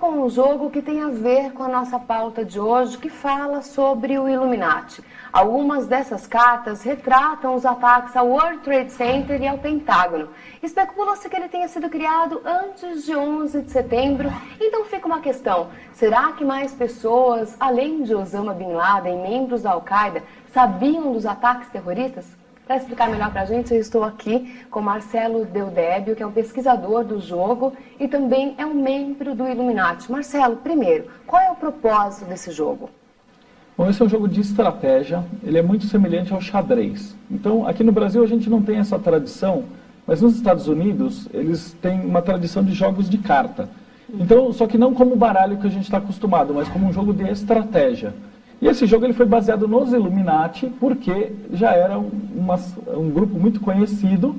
com um jogo que tem a ver com a nossa pauta de hoje, que fala sobre o Illuminati. Algumas dessas cartas retratam os ataques ao World Trade Center e ao Pentágono. Especula-se que ele tenha sido criado antes de 11 de setembro. Então fica uma questão: será que mais pessoas, além de Osama Bin Laden, membros da Al-Qaeda, sabiam dos ataques terroristas? Para explicar melhor para a gente, eu estou aqui com Marcelo Deodébio, que é um pesquisador do jogo e também é um membro do Illuminati. Marcelo, primeiro, qual é o propósito desse jogo? Bom, esse é um jogo de estratégia, ele é muito semelhante ao xadrez. Então, aqui no Brasil a gente não tem essa tradição, mas nos Estados Unidos eles têm uma tradição de jogos de carta. Então, só que não como o baralho que a gente está acostumado, mas como um jogo de estratégia. E esse jogo ele foi baseado nos Illuminati, porque já era um grupo muito conhecido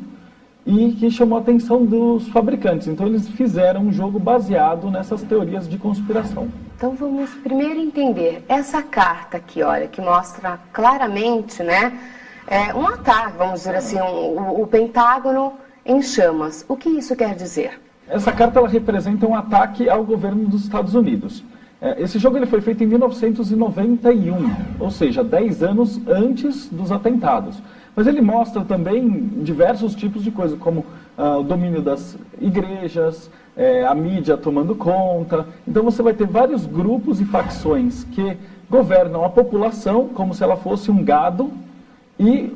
e que chamou a atenção dos fabricantes. Então eles fizeram um jogo baseado nessas teorias de conspiração. Então vamos primeiro entender essa carta aqui, olha, que mostra claramente, né, um ataque, vamos dizer assim, o Pentágono em chamas. O que isso quer dizer? Essa carta ela representa um ataque ao governo dos Estados Unidos. Esse jogo ele foi feito em 1991, ou seja, 10 anos antes dos atentados. Mas ele mostra também diversos tipos de coisas, como o domínio das igrejas, a mídia tomando conta. Então você vai ter vários grupos e facções que governam a população como se ela fosse um gado e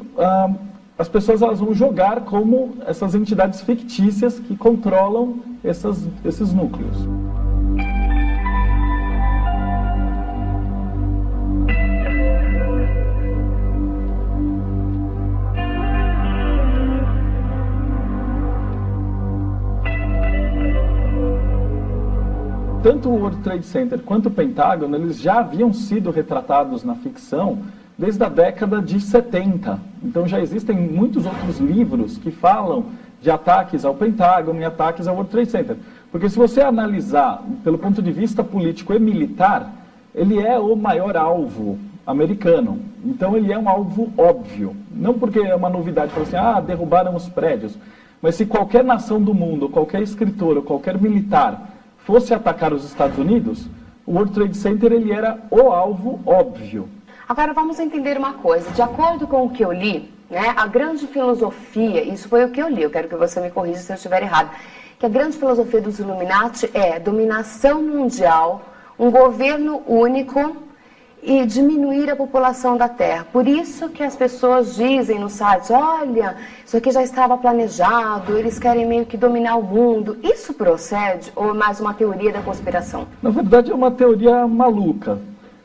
as pessoas elas vão jogar como essas entidades fictícias que controlam esses núcleos. Tanto o World Trade Center quanto o Pentágono, eles já haviam sido retratados na ficção desde a década de 70. Então já existem muitos outros livros que falam de ataques ao Pentágono e ataques ao World Trade Center. Porque se você analisar pelo ponto de vista político e militar, ele é o maior alvo americano. Então ele é um alvo óbvio. Não porque é uma novidade, falar assim, derrubaram os prédios. Mas se qualquer nação do mundo, qualquer escritor, ou qualquer militar fosse atacar os Estados Unidos, o World Trade Center ele era o alvo óbvio. Agora vamos entender uma coisa. De acordo com o que eu li, né, a grande filosofia, isso foi o que eu li, eu quero que você me corrija se eu estiver errado, que a grande filosofia dos Illuminati é dominação mundial, um governo único e diminuir a população da Terra. Por isso que as pessoas dizem nos sites, olha, isso aqui já estava planejado, eles querem meio que dominar o mundo. Isso procede ou é mais uma teoria da conspiração? Na verdade é uma teoria maluca,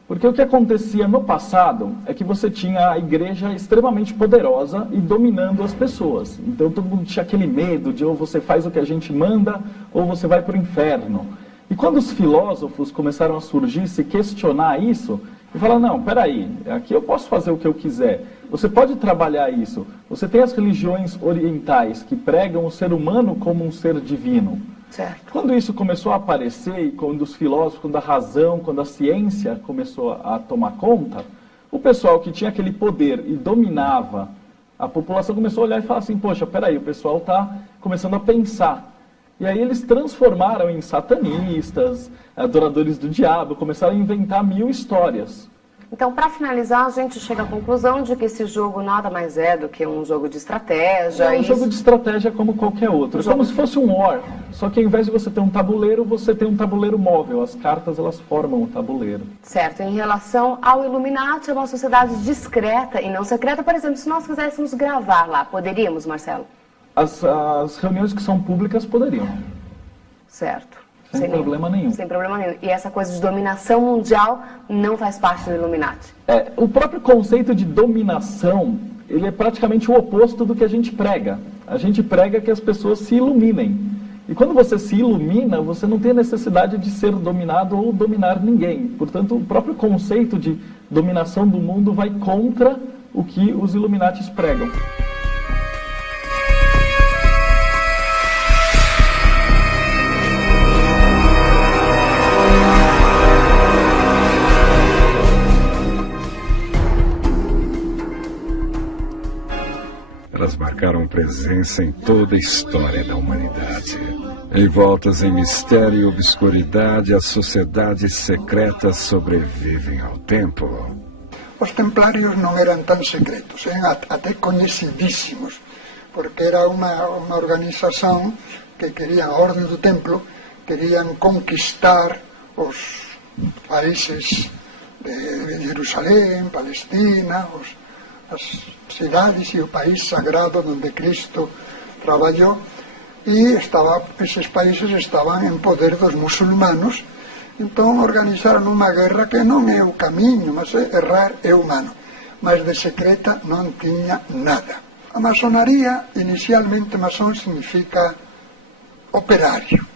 porque o que acontecia no passado é que você tinha a igreja extremamente poderosa e dominando as pessoas. Então todo mundo tinha aquele medo de ou você faz o que a gente manda ou você vai para o inferno. E quando os filósofos começaram a surgir, se questionar isso, e falar, não, peraí, aqui eu posso fazer o que eu quiser. Você pode trabalhar isso. Você tem as religiões orientais que pregam o ser humano como um ser divino. Certo. Quando isso começou a aparecer, e quando os filósofos, quando a razão, quando a ciência começou a tomar conta, o pessoal que tinha aquele poder e dominava a população começou a olhar e falar assim, poxa, peraí, o pessoal está começando a pensar. E aí eles transformaram em satanistas, adoradores do diabo, começaram a inventar 1000 histórias. Então, para finalizar, a gente chega à conclusão de que esse jogo nada mais é do que um jogo de estratégia. É um jogo de estratégia como qualquer outro. É como se fosse um War, só que ao invés de você ter um tabuleiro, você tem um tabuleiro móvel. As cartas, elas formam o tabuleiro. Certo. Em relação ao Illuminati, é uma sociedade discreta e não secreta. Por exemplo, se nós quiséssemos gravar lá, poderíamos, Marcelo? As reuniões que são públicas poderiam. Certo. Sem problema nenhum. Sem problema nenhum. E essa coisa de dominação mundial não faz parte do Illuminati? O próprio conceito de dominação, ele é praticamente o oposto do que a gente prega. A gente prega que as pessoas se iluminem. E quando você se ilumina, você não tem necessidade de ser dominado ou dominar ninguém. Portanto, o próprio conceito de dominação do mundo vai contra o que os Illuminatis pregam. Elas marcaram presença em toda a história da humanidade. Envoltas em mistério e obscuridade, as sociedades secretas sobrevivem ao tempo. Os templários não eram tão secretos, eram até conhecidíssimos, porque era uma organização que queria, a Ordem do Templo, queriam conquistar os países de Jerusalém, Palestina, as cidades e o país sagrado onde Cristo trabalhou, e esses países estavam em poder dos muçulmanos. Então organizaram uma guerra que não é o caminho, mas errar é humano. Mas de secreta não tinha nada. A maçonaria, inicialmente maçom significa operário.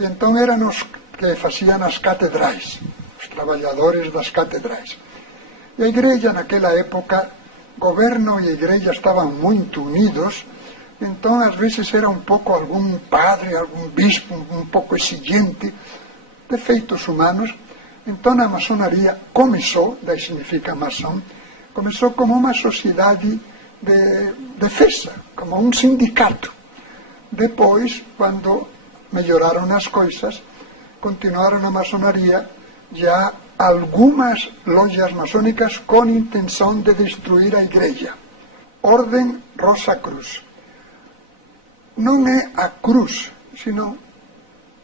E então eram os que faziam as catedrais, os trabalhadores das catedrais. E a igreja naquela época, governo e igreja estavam muito unidos. Então às vezes era um pouco algum padre, algum bispo um pouco exigente, defeitos humanos. Então a maçonaria começou, daí significa maçom, começou como uma sociedade de defesa, como um sindicato. Depois, quando melhoraram as coisas, continuaram a maçonaria, já algumas lojas maçônicas com intenção de destruir a igreja. Ordem Rosa Cruz. Não é a cruz, sino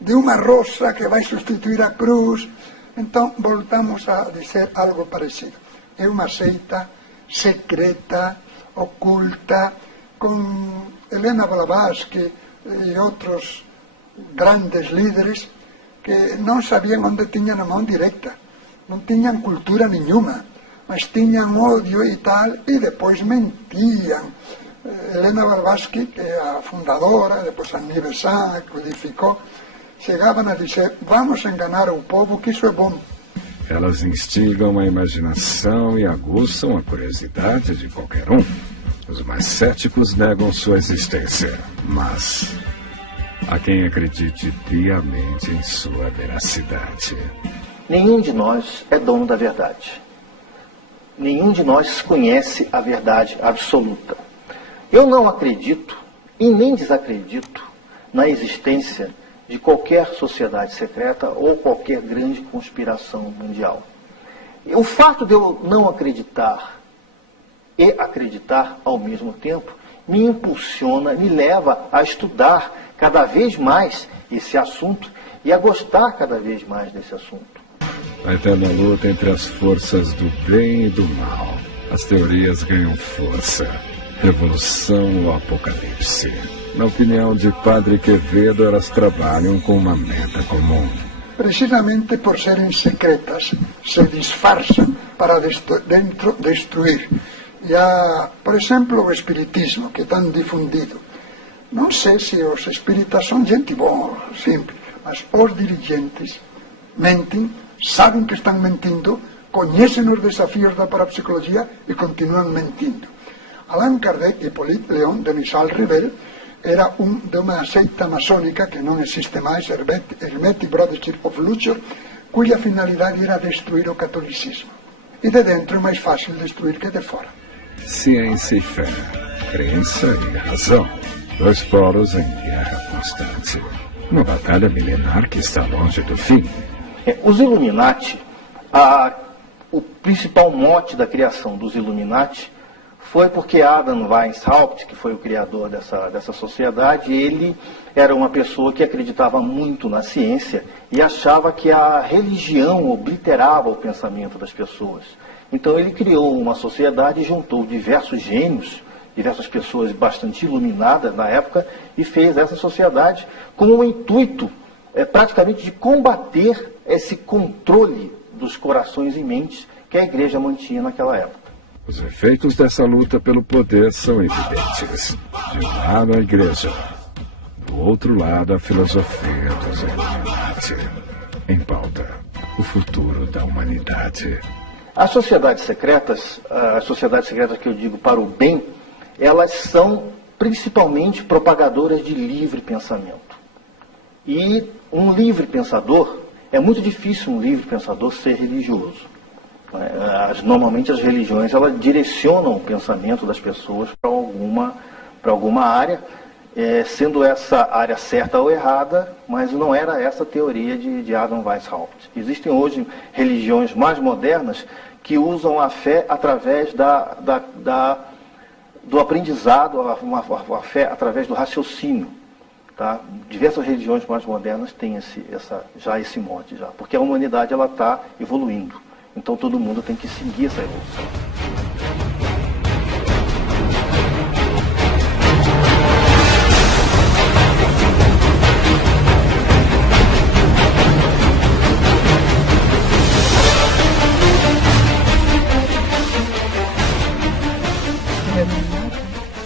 de uma rosa que vai substituir a cruz. Então voltamos a dizer algo parecido. É uma seita secreta, oculta, com Helena Blavatsky e outros grandes líderes que não sabiam onde tinham a mão direita. Não tinham cultura nenhuma, mas tinham ódio e tal, e depois mentiam. Helena Blavatsky, que é a fundadora, depois a Nivesan, que codificou, chegavam a dizer: vamos enganar o povo, que isso é bom. Elas instigam a imaginação e aguçam a curiosidade de qualquer um. Os mais céticos negam sua existência, mas há quem acredite piamente em sua veracidade. Nenhum de nós é dono da verdade. Nenhum de nós conhece a verdade absoluta. Eu não acredito e nem desacredito na existência de qualquer sociedade secreta ou qualquer grande conspiração mundial. E o fato de eu não acreditar e acreditar ao mesmo tempo me impulsiona, me leva a estudar cada vez mais esse assunto e a gostar cada vez mais desse assunto. A eterna luta entre as forças do bem e do mal. As teorias ganham força. Revolução ou apocalipse. Na opinião de Padre Quevedo, elas trabalham com uma meta comum. Precisamente por serem secretas, se disfarçam para destruir. E há, por exemplo, o espiritismo, que é tão difundido. Não sei se os espíritas são gente boa, sempre, mas os dirigentes mentem, sabem que estão mentindo, conhecem os desafios da parapsicologia e continuam mentindo. Allan Kardec e Hippolyte Léon de Missal Rebel era de uma seita maçônica que não existe mais, Hermetic Brothership of Luxor, cuja finalidade era destruir o catolicismo. E de dentro é mais fácil destruir que de fora. Ciência e fé, crença e razão, dois polos em guerra constante. Uma batalha milenar que está longe do fim. Os Illuminati, o principal mote da criação dos Illuminati foi porque Adam Weishaupt, que foi o criador dessa sociedade, ele era uma pessoa que acreditava muito na ciência e achava que a religião obliterava o pensamento das pessoas. Então ele criou uma sociedade e juntou diversos gênios, diversas pessoas bastante iluminadas na época, e fez essa sociedade com o intuito praticamente de combater esse controle dos corações e mentes que a igreja mantinha naquela época. Os efeitos dessa luta pelo poder são evidentes. De um lado a igreja, do outro lado a filosofia dos Illuminati. Em pauta, o futuro da humanidade. As sociedades secretas que eu digo para o bem, elas são principalmente propagadoras de livre pensamento. E um livre pensador, é muito difícil um livre pensador ser religioso. Normalmente as religiões elas direcionam o pensamento das pessoas para alguma área sendo essa área certa ou errada, mas não era essa a teoria de Adam Weishaupt. Existem hoje religiões mais modernas que usam a fé através do aprendizado, a fé através do raciocínio. Tá? Diversas religiões mais modernas têm já esse mote, porque a humanidade está evoluindo. Então todo mundo tem que seguir essa evolução.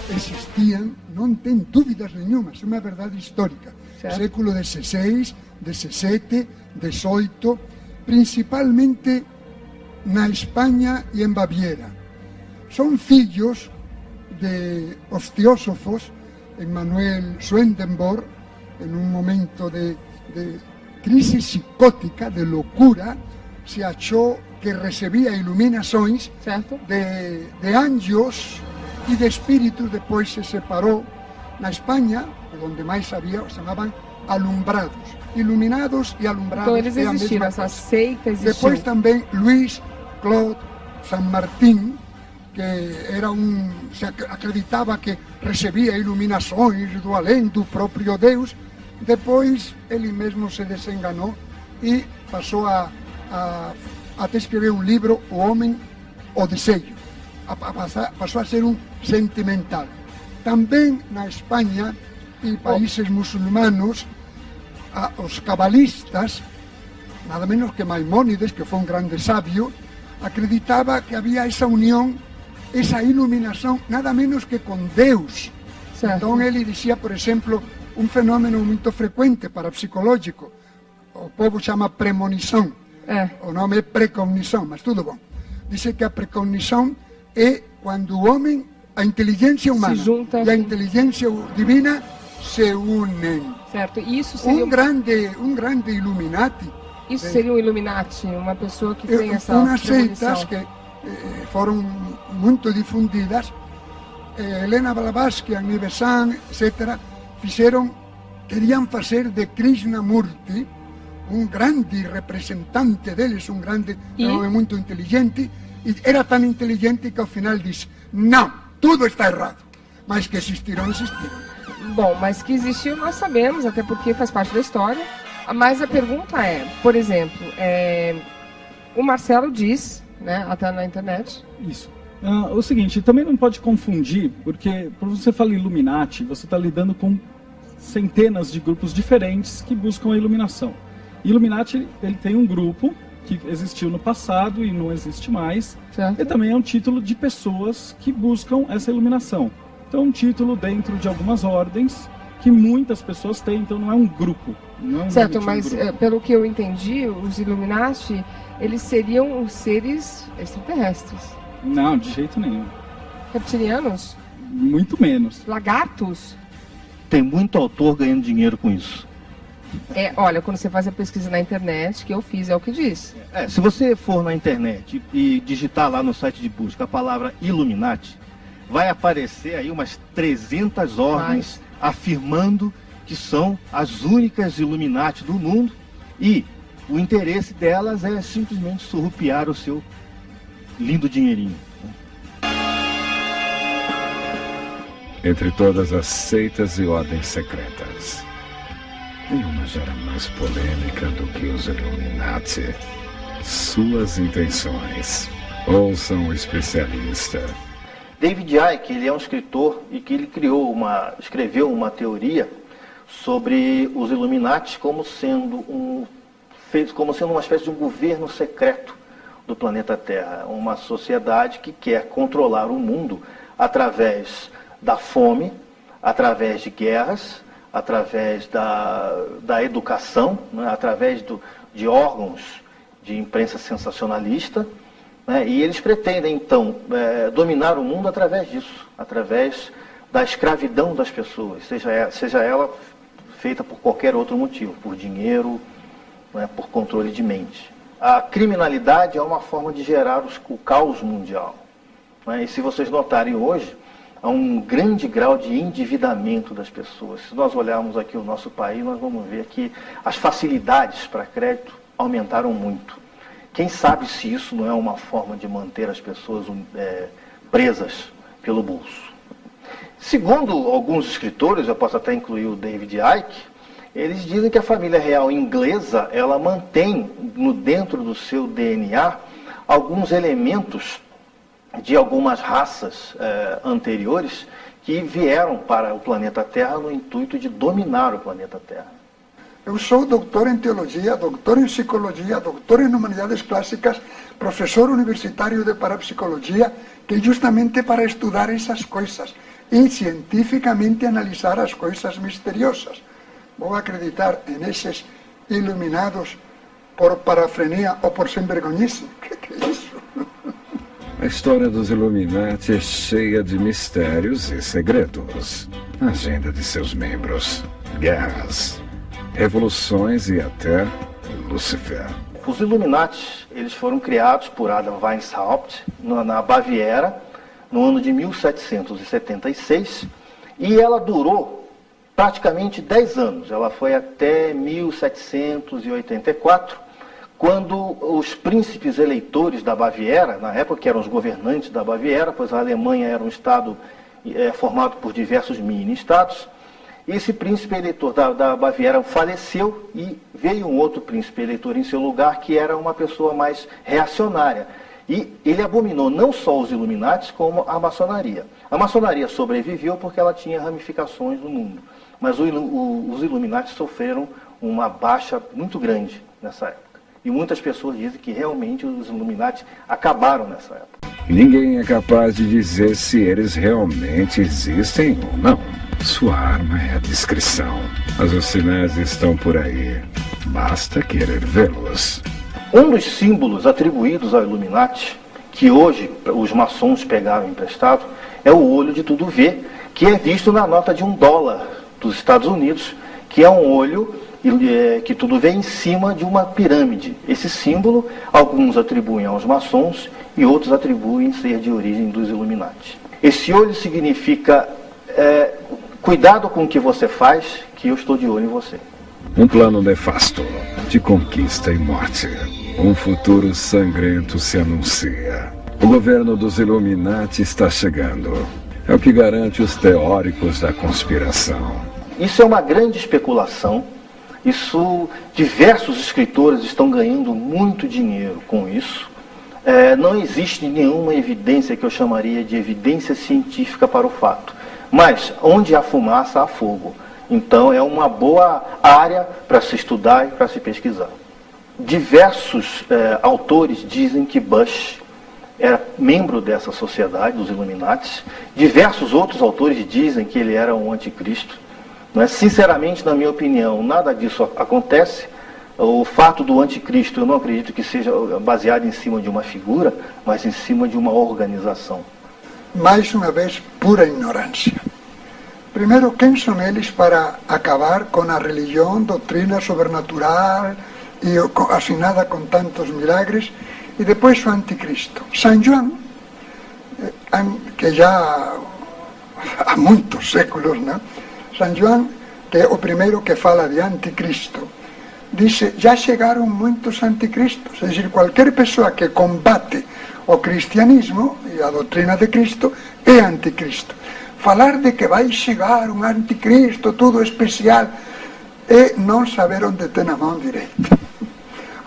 Existían, non ten dúbidas nenhumas, é unha verdade histórica. Certo. Século XVI, XVII, XVIII, principalmente na España e en Baviera. Son fillos de os teósofos, Emmanuel Swedenborg, en un momento de crisis psicótica, de locura, se achou que recebía iluminações Certo? de anjos e de espíritus. Depois se separou. Na Espanha, onde mais havia, se chamaban alumbrados. Iluminados e alumbrados. Então eles é a existiram, mesma essa coisa. seita existiu. Depois também Luís Claude San Martín, que era se acreditava que recebia iluminações do além do próprio Deus. Depois ele mesmo se desenganou e passou até escrever um livro, O Homem Odisseio. Passou a ser um sentimental. Também na Espanha e países muçulmanos, os cabalistas, nada menos que Maimónides, que foi um grande sábio, acreditava que havia essa união, essa iluminação, nada menos que com Deus. Certo. Então ele dizia, por exemplo, um fenômeno muito frequente para psicológico, o povo chama premonição, o nome é precognição, mas tudo bom. Diz que a precognição é quando o homem, a inteligência humana e a inteligência divina se unem. Certo, e isso seria um grande Illuminati. Isso seria um Illuminati, uma pessoa que tem essa umas premonição. seitas que foram muito difundidas. Helena Blavatsky, Agni Besant, etc., queriam fazer de Krishnamurti um grande representante deles, um grande homem muito inteligente, e era tão inteligente que ao final disse: não, tudo está errado, mas que existiram. Bom, mas que existiu nós sabemos, até porque faz parte da história. Mas a pergunta é, por exemplo, o Marcelo diz, né, até na internet... Isso. O seguinte, também não pode confundir, porque quando você fala Illuminati, você está lidando com centenas de grupos diferentes que buscam a iluminação. Illuminati, ele tem um grupo que existiu no passado e não existe mais, certo. E também é um título de pessoas que buscam essa iluminação. Então, um título dentro de algumas ordens que muitas pessoas têm, então não é um grupo. Não é um certo, mas grupo. Pelo que eu entendi, os Illuminati, eles seriam os seres extraterrestres. Não, de jeito nenhum. Reptilianos? Muito menos. Lagartos? Tem muito autor ganhando dinheiro com isso. Olha, quando você faz a pesquisa na internet, que eu fiz, é o que diz. Se você for na internet e digitar lá no site de busca a palavra Illuminati, vai aparecer aí umas 300 ordens afirmando que são as únicas Illuminati do mundo, e o interesse delas é simplesmente surrupiar o seu lindo dinheirinho. Entre todas as seitas e ordens secretas, nenhuma gera mais polêmica do que os Illuminati. Suas intenções. Ouçam o especialista. David Icke, ele é um escritor e que ele escreveu uma teoria sobre os Illuminati como sendo uma espécie de um governo secreto do planeta Terra, uma sociedade que quer controlar o mundo através da fome, através de guerras, através da educação, né, através de órgãos de imprensa sensacionalista, né, e eles pretendem, então, dominar o mundo através disso, através da escravidão das pessoas, seja ela feita por qualquer outro motivo, por dinheiro, né, por controle de mente. A criminalidade é uma forma de gerar o caos mundial. Né, e se vocês notarem hoje, a um grande grau de endividamento das pessoas. Se nós olharmos aqui o nosso país, nós vamos ver que as facilidades para crédito aumentaram muito. Quem sabe se isso não é uma forma de manter as pessoas presas pelo bolso. Segundo alguns escritores, eu posso até incluir o David Icke, eles dizem que a família real inglesa, ela mantém dentro do seu DNA alguns elementos de algumas raças anteriores que vieram para o planeta Terra no intuito de dominar o planeta Terra. Eu sou doutor em teologia, doutor em psicologia, doutor em humanidades clássicas, professor universitário de parapsicologia, que é justamente para estudar essas coisas e cientificamente analisar as coisas misteriosas. Vou acreditar nesses iluminados por parafrenia ou por sem vergonhice? Que é isso? A história dos Illuminati é cheia de mistérios e segredos. A agenda de seus membros, guerras, revoluções e até Lúcifer. Os Illuminati, eles foram criados por Adam Weishaupt na Baviera, no ano de 1776, e ela durou praticamente 10 anos. Ela foi até 1784, quando os príncipes eleitores da Baviera, na época que eram os governantes da Baviera, pois a Alemanha era um estado formado por diversos mini-estados, esse príncipe eleitor da Baviera faleceu e veio um outro príncipe eleitor em seu lugar, que era uma pessoa mais reacionária. E ele abominou não só os Illuminati, como a maçonaria. A maçonaria sobreviveu porque ela tinha ramificações no mundo, mas os Illuminati sofreram uma baixa muito grande nessa época. E muitas pessoas dizem que realmente os Illuminati acabaram nessa época. Ninguém é capaz de dizer se eles realmente existem ou não. Sua arma é a discrição. Mas os sinais estão por aí. Basta querer vê-los. Um dos símbolos atribuídos ao Illuminati, que hoje os maçons pegaram emprestado, é o olho de tudo ver, que é visto na nota de $1 dos Estados Unidos, que é um olho que tudo vê em cima de uma pirâmide. Esse símbolo, alguns atribuem aos maçons e outros atribuem ser de origem dos Illuminati. Esse olho significa, cuidado com o que você faz, que eu estou de olho em você. Um plano nefasto de conquista e morte. Um futuro sangrento se anuncia. O governo dos Illuminati está chegando. É o que garante os teóricos da conspiração. Isso é uma grande especulação. Diversos escritores estão ganhando muito dinheiro com isso. Não existe nenhuma evidência que eu chamaria de evidência científica para o fato. Mas onde há fumaça, há fogo. Então é uma boa área para se estudar e para se pesquisar. Diversos autores dizem que Bush era membro dessa sociedade, dos Illuminati. Diversos outros autores dizem que ele era um anticristo. Sinceramente, na minha opinião, nada disso acontece. O fato do anticristo, eu não acredito que seja baseado em cima de uma figura, mas em cima de uma organização. Mais uma vez, pura ignorância. Primeiro, quem são eles para acabar com a religião, doutrina sobrenatural e assinada com tantos milagres? E depois o anticristo. São João, que já há muitos séculos, né? São João, que é o primeiro que fala de anticristo, diz: já chegaram muitos anticristos. É decir, qualquer pessoa que combate o cristianismo e a doutrina de Cristo é anticristo. Falar de que vai chegar um anticristo, tudo especial, é não saber onde tem a mão direita.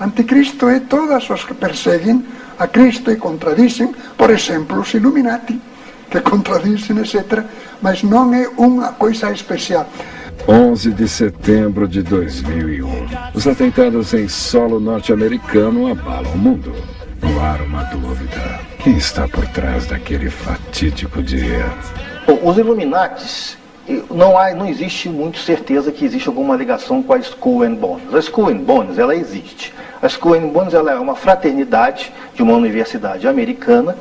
Anticristo é todas os que perseguem a Cristo e contradizem, por exemplo, os Illuminati, que contradizem, etc., mas não é uma coisa especial. 11 de setembro de 2001. Os atentados em solo norte-americano abalam o mundo. Não há uma dúvida. Quem está por trás daquele fatídico dia? Bom, os Illuminati, não existe muito certeza que existe alguma ligação com a Skull and Bones. A Skull and Bones, ela existe. A Skull and Bones, ela é uma fraternidade de uma universidade americana.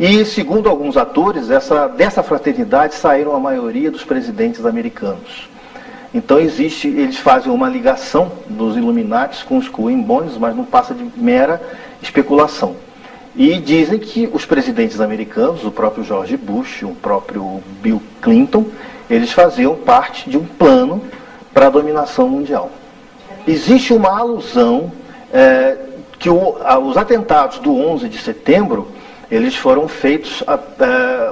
E, segundo alguns atores, dessa fraternidade saíram a maioria dos presidentes americanos. Então eles fazem uma ligação dos Illuminati com os Skull and Bones, mas não passa de mera especulação. E dizem que os presidentes americanos, o próprio George Bush, o próprio Bill Clinton, eles faziam parte de um plano para a dominação mundial. Existe uma alusão que os atentados do 11 de setembro, eles foram feitos,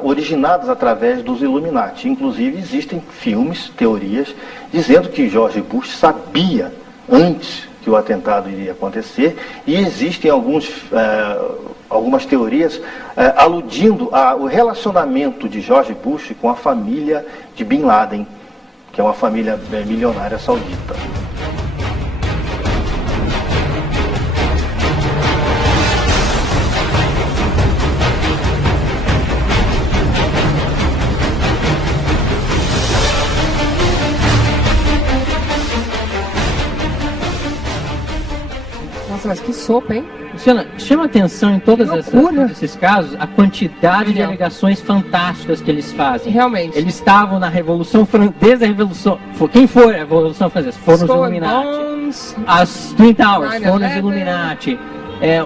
originados através dos Illuminati. Inclusive, existem filmes, teorias, dizendo que George Bush sabia antes que o atentado iria acontecer, e existem algumas teorias aludindo ao relacionamento de George Bush com a família de Bin Laden, que é uma família milionária saudita. Mas que sopa, hein? Luciana, chama atenção em todos esses casos a quantidade de alegações fantásticas que eles fazem. Realmente. Eles estavam na Revolução Francesa, desde a Revolução... Quem foi a Revolução Francesa? Foram os Illuminati. As Twin Towers foram os Illuminati.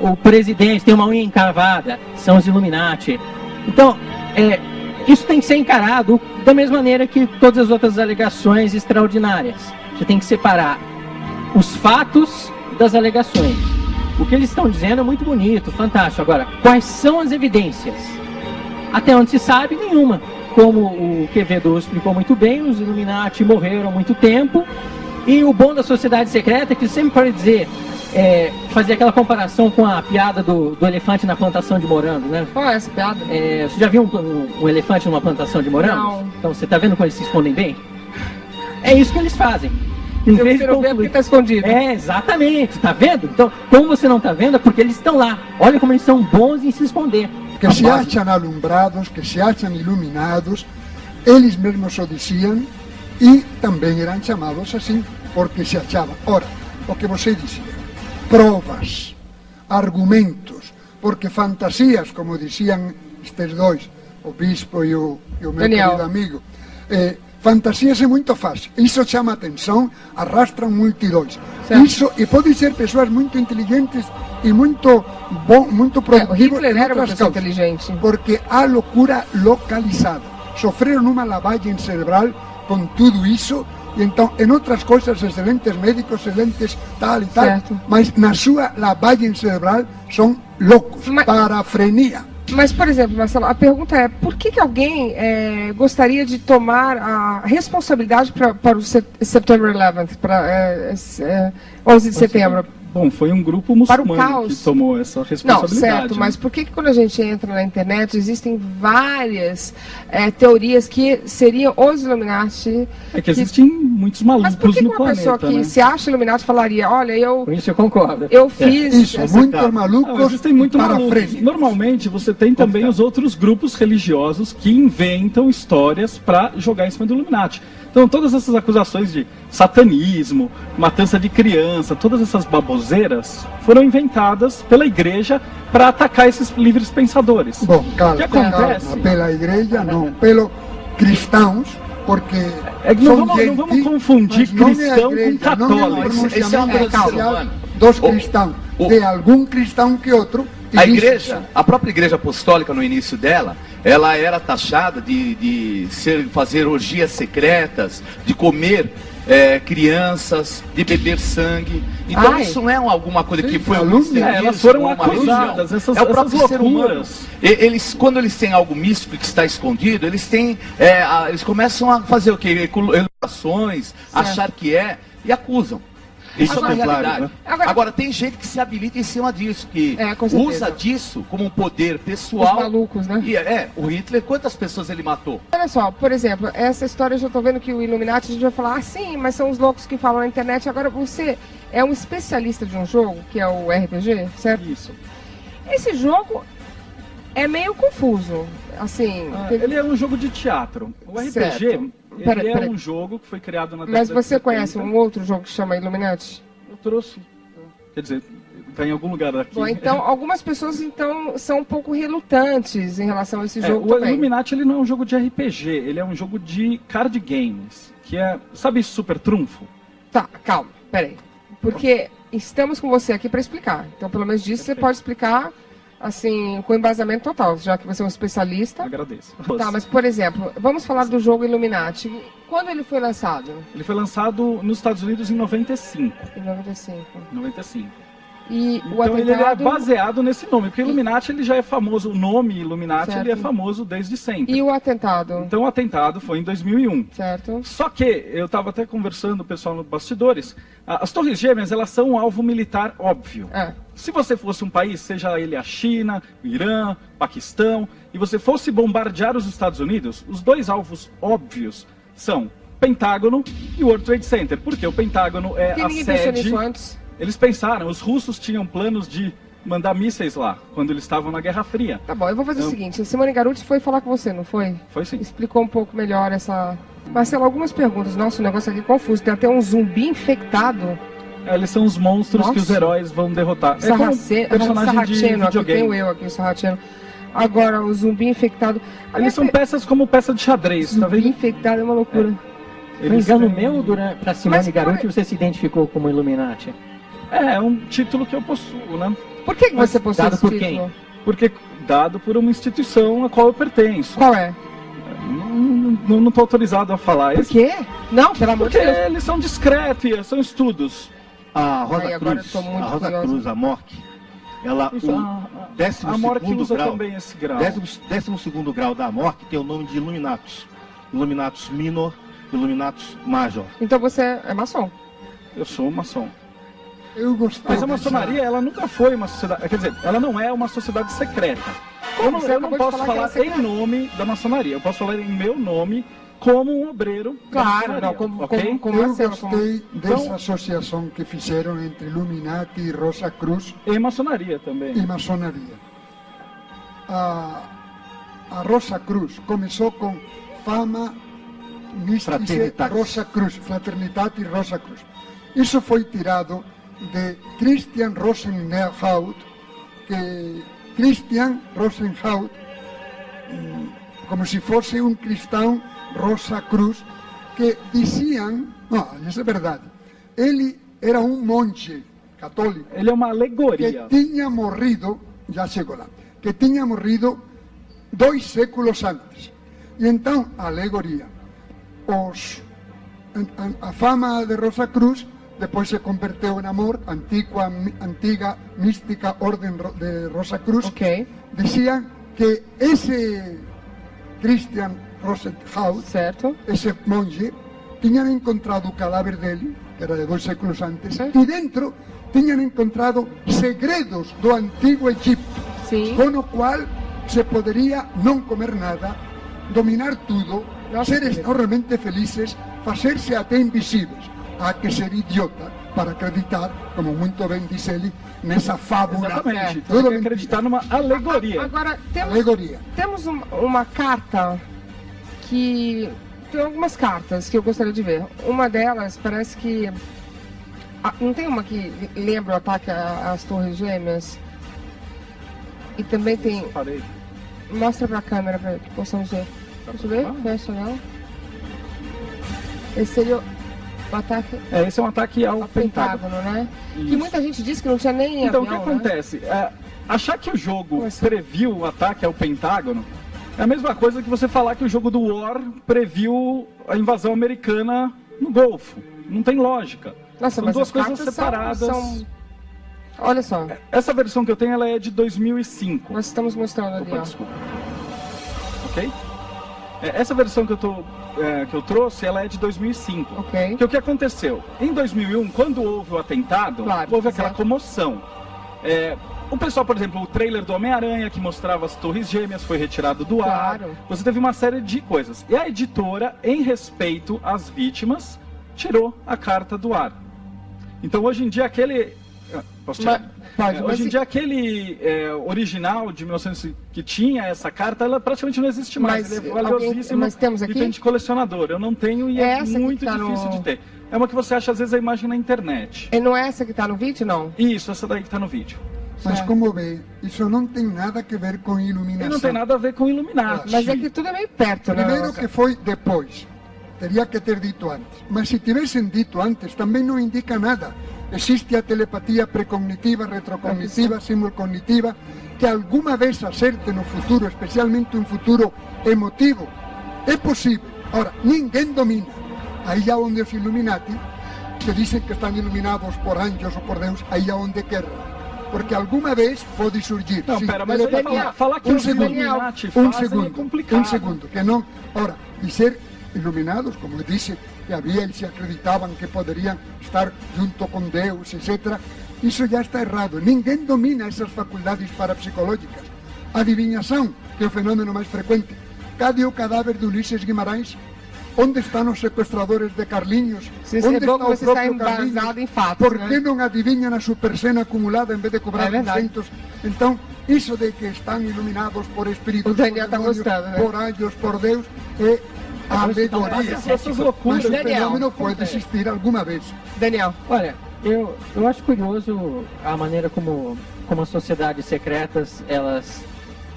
O presidente tem uma unha encravada, são os Illuminati. Então, isso tem que ser encarado da mesma maneira que todas as outras alegações extraordinárias. Você tem que separar os fatos das alegações. O que eles estão dizendo é muito bonito, fantástico. Agora, quais são as evidências? Até onde se sabe, nenhuma. Como o Quevedo explicou muito bem, os Illuminati morreram há muito tempo, e o bom da sociedade secreta é que sempre pode dizer, fazer aquela comparação com a piada do elefante na plantação de morangos, né? Qual é essa piada? Você já viu um elefante numa plantação de morangos? Não. Então, você está vendo como eles se escondem bem? É isso que eles fazem. Você não vê porque está escondido. Exatamente, tá vendo? Então, como você não está vendo, é porque eles estão lá. Olha como eles são bons em se esconder. Que se acham alumbrados, que se acham iluminados, eles mesmos o diziam, e também eram chamados assim, porque se achavam. Ora, o que você dizia, provas, argumentos, porque fantasias, como diziam estes dois, o bispo e o meu querido amigo, fantasias é muito fácil, isso chama atenção, arrastram multidões. Isso, e pode ser pessoas muito inteligentes e muito produtivas. O Hitler era uma pessoa inteligente. Porque há loucura localizada. Sofreram uma lavagem cerebral com tudo isso, e então, em outras coisas, excelentes médicos, excelentes tal e tal, mas na sua lavagem cerebral são loucos, parafrenia. Mas, por exemplo, Marcelo, a pergunta é, por que alguém gostaria de tomar a responsabilidade para o September 11th, para 11 de setembro? Bom, foi um grupo muçulmano que tomou essa responsabilidade. Não, certo, mas por que quando a gente entra na internet existem várias teorias que seriam os Illuminati? Que existem muitos malucos no planeta. Mas por que uma pessoa que se acha Illuminati falaria, olha, com isso eu concordo. Eu fiz... Isso, muitos malucos. Existem muitos malucos. Normalmente você tem também os outros grupos religiosos que inventam histórias para jogar em cima do Illuminati. Então, todas essas acusações de satanismo, matança de criança, todas essas baboseiras foram inventadas pela igreja para atacar esses livres pensadores. Bom, calma, o que acontece? Calma, pela igreja, não, pelos cristãos, porque não vamos confundir cristão com católico. Esse é um pronunciamento dos cristãos, de algum cristão que outro. A igreja, a própria igreja apostólica no início dela, ela era taxada de fazer orgias secretas, de comer crianças, de beber sangue. Então isso não é alguma coisa que foi elas foram acusadas, essas loucuras. Quando eles têm algo místico que está escondido, eles começam a fazer o quê? Elucubrações, achar que e acusam. Isso é uma realidade. Né? Agora, tem gente que se habilita em cima disso, que usa disso como um poder pessoal. Os malucos, né? E o Hitler, quantas pessoas ele matou? Olha só, por exemplo, essa história eu já estou vendo que o Illuminati, a gente vai falar, sim, mas são os loucos que falam na internet. Agora, você é um especialista de um jogo, que é o RPG, certo? Isso. Esse jogo é meio confuso, assim... Ele é um jogo de teatro. O RPG... Ele é um jogo que foi criado na década de 70. Mas você conhece um outro jogo que chama Illuminati? Eu trouxe. Quer dizer, está em algum lugar aqui. Bom, então, algumas pessoas são um pouco relutantes em relação a esse jogo também. O Illuminati ele não é um jogo de RPG, ele é um jogo de card games, que é... Sabe Super Trunfo? Tá, calma, peraí. Porque estamos com você aqui para explicar. Então, pelo menos disso, você pode explicar assim, com embasamento total, já que você é um especialista. Agradeço. Tá, mas por exemplo, vamos falar do jogo Illuminati. Quando ele foi lançado? Ele foi lançado nos Estados Unidos em 95. Em 95. 95. E então o atentado... ele é baseado nesse nome, porque Illuminati ele já é famoso, o nome Illuminati certo. ele é famoso desde sempre. E o atentado? Então o atentado foi em 2001. Certo. Só que, eu estava até conversando com o pessoal nos bastidores, as Torres Gêmeas elas são um alvo militar óbvio. Se você fosse um país, seja ele a China, o Irã, Paquistão, e você fosse bombardear os Estados Unidos, os dois alvos óbvios são Pentágono e o World Trade Center, porque o Pentágono é a ninguém sede... pensou nisso antes? Eles pensaram, os russos tinham planos de mandar mísseis lá, quando eles estavam na Guerra Fria. Tá bom, eu vou fazer o seguinte, a Simone Garuti foi falar com você, não foi? Foi sim. Explicou um pouco melhor essa... Marcelo, algumas perguntas, nossa, o negócio aqui é confuso, tem até um zumbi infectado. Eles são os monstros que os heróis vão derrotar. Sarraceno, aqui tenho eu aqui, o Sarraceno. Agora, o zumbi infectado... Eles são peças como peça de xadrez, tá vendo? Zumbi infectado é uma loucura. Foi engano meu, para Simone Garuti, você se identificou como Illuminati? É um título que eu possuo, né? Por que você possui esse título? Quem? Porque dado por uma instituição a qual eu pertenço. Qual é? Não estou autorizado a falar. Por quê? Não, pelo amor de Deus. Porque eles são discretos, são estudos. A Rosa Cruz, a MORC, ela, o 12º grau, também esse grau. 12º grau da MORC tem o nome de Illuminatus. Illuminatus Minor, Illuminatus Major. Então você é maçom? Eu sou maçom. Eu gostei. Mas a maçonaria, ela nunca foi uma sociedade... Quer dizer, ela não é uma sociedade secreta. Eu não posso falar em nome da maçonaria. Eu posso falar em meu nome como um obreiro. Claro, não, okay? Eu gostei dessa associação que fizeram entre Illuminati e Rosa Cruz. E maçonaria também. E maçonaria. A Rosa Cruz começou com fama mística Rosa Cruz, Fraternidade e Rosa Cruz. Isso foi tirado de Christian Rosenhaut, que Christian Rosenhaut, como se fosse um cristão Rosa Cruz, que diziam, não, isso é verdade, ele era um monge católico. Ele é uma alegoria. Que tinha morrido, já chegou lá, que tinha morrido 2 séculos antes. E então, a alegoria, a fama de Rosa Cruz depois se converteu em amor, antiga mística Orden de Rosa Cruz. Diziam que esse Christian Rosenhaut, esse monge, tinham encontrado o cadáver dele, que era de 2 séculos antes, e dentro tinham encontrado segredos do antigo Egito, com o qual se poderia não comer nada, dominar tudo, ser enormemente felizes, fazer-se até invisíveis. Há que ser idiota para acreditar, como muito bem diz ele, nessa fábula. Exatamente, tem que acreditar numa alegoria. Agora, temos uma carta que... Tem algumas cartas que eu gostaria de ver. Uma delas parece que... não tem uma que lembra o ataque às Torres Gêmeas? E também tem... Mostra pra câmera para que possamos ver. Deixa eu ver, fecha ela. Esse seria o ataque... esse é um ataque ao Pentágono, né? Isso. Que muita gente disse que não tinha nem então, avião, o que acontece? Achar que o jogo previu o ataque ao Pentágono é a mesma coisa que você falar que o jogo do War previu a invasão americana no Golfo. Não tem lógica. Nossa, são duas coisas separadas. Olha só. Essa versão que eu tenho, ela é de 2005. Nós estamos mostrando ali, desculpa. Ok? Essa versão que eu trouxe, ela é de 2005. Ok. Que o que aconteceu? Em 2001, quando houve o atentado, houve aquela comoção. O pessoal, por exemplo, o trailer do Homem-Aranha, que mostrava as Torres Gêmeas, foi retirado do ar. Você teve uma série de coisas. E a editora, em respeito às vítimas, tirou a carta do ar. Então, hoje em dia, aquele... Posso tirar? Hoje em dia, aquele original de 1900 que tinha essa carta, ela praticamente não existe mais. Ele é valiosíssimo mas temos aqui? E tem de colecionador. Eu não tenho e é muito difícil de ter. É uma que você acha, às vezes, a imagem na internet. E não é essa que está no vídeo, não? Isso, essa daí que está no vídeo. Mas como vê, isso não tem nada a ver com iluminação. E não tem nada a ver com Illuminati. Mas é que tudo é meio perto, né? Primeiro que foi depois. Teria que ter dito antes. Mas se tivessem dito antes, também não indica nada. existe a telepatía precognitiva, retrocognitiva, simulcognitiva, que alguma vez acerte no futuro, especialmente un futuro emotivo. É posible. Ahora, ninguén domina. Aí é onde os Illuminati, que dicen que están iluminados por anjos ou por Deus, aí é onde querrá. Porque alguma vez pode surgir. Não, sim, pera, mas falar que os Illuminati fazem é complicado. Um segundo, que não. Ora, e ser iluminados, como disse, que havia, eles se acreditavam que poderiam estar junto com Deus, etc. Isso já está errado. Ninguém domina essas faculdades parapsicológicas. Adivinhação, que é o fenômeno mais frequente. Cadê o cadáver de Ulisses Guimarães? Onde estão os sequestradores de Carlinhos? Onde está o próprio Carlinhos? Em fatos, Por que não adivinham a supercena acumulada em vez de cobrar 200? Então, isso de que estão iluminados por espíritos, o Daniel está gostando, né? por anjos, por Deus, é alegoria. Essas loucuras. Mas o fenômeno pode existir alguma vez. Daniel. Olha, eu acho curioso a maneira como as sociedades secretas, elas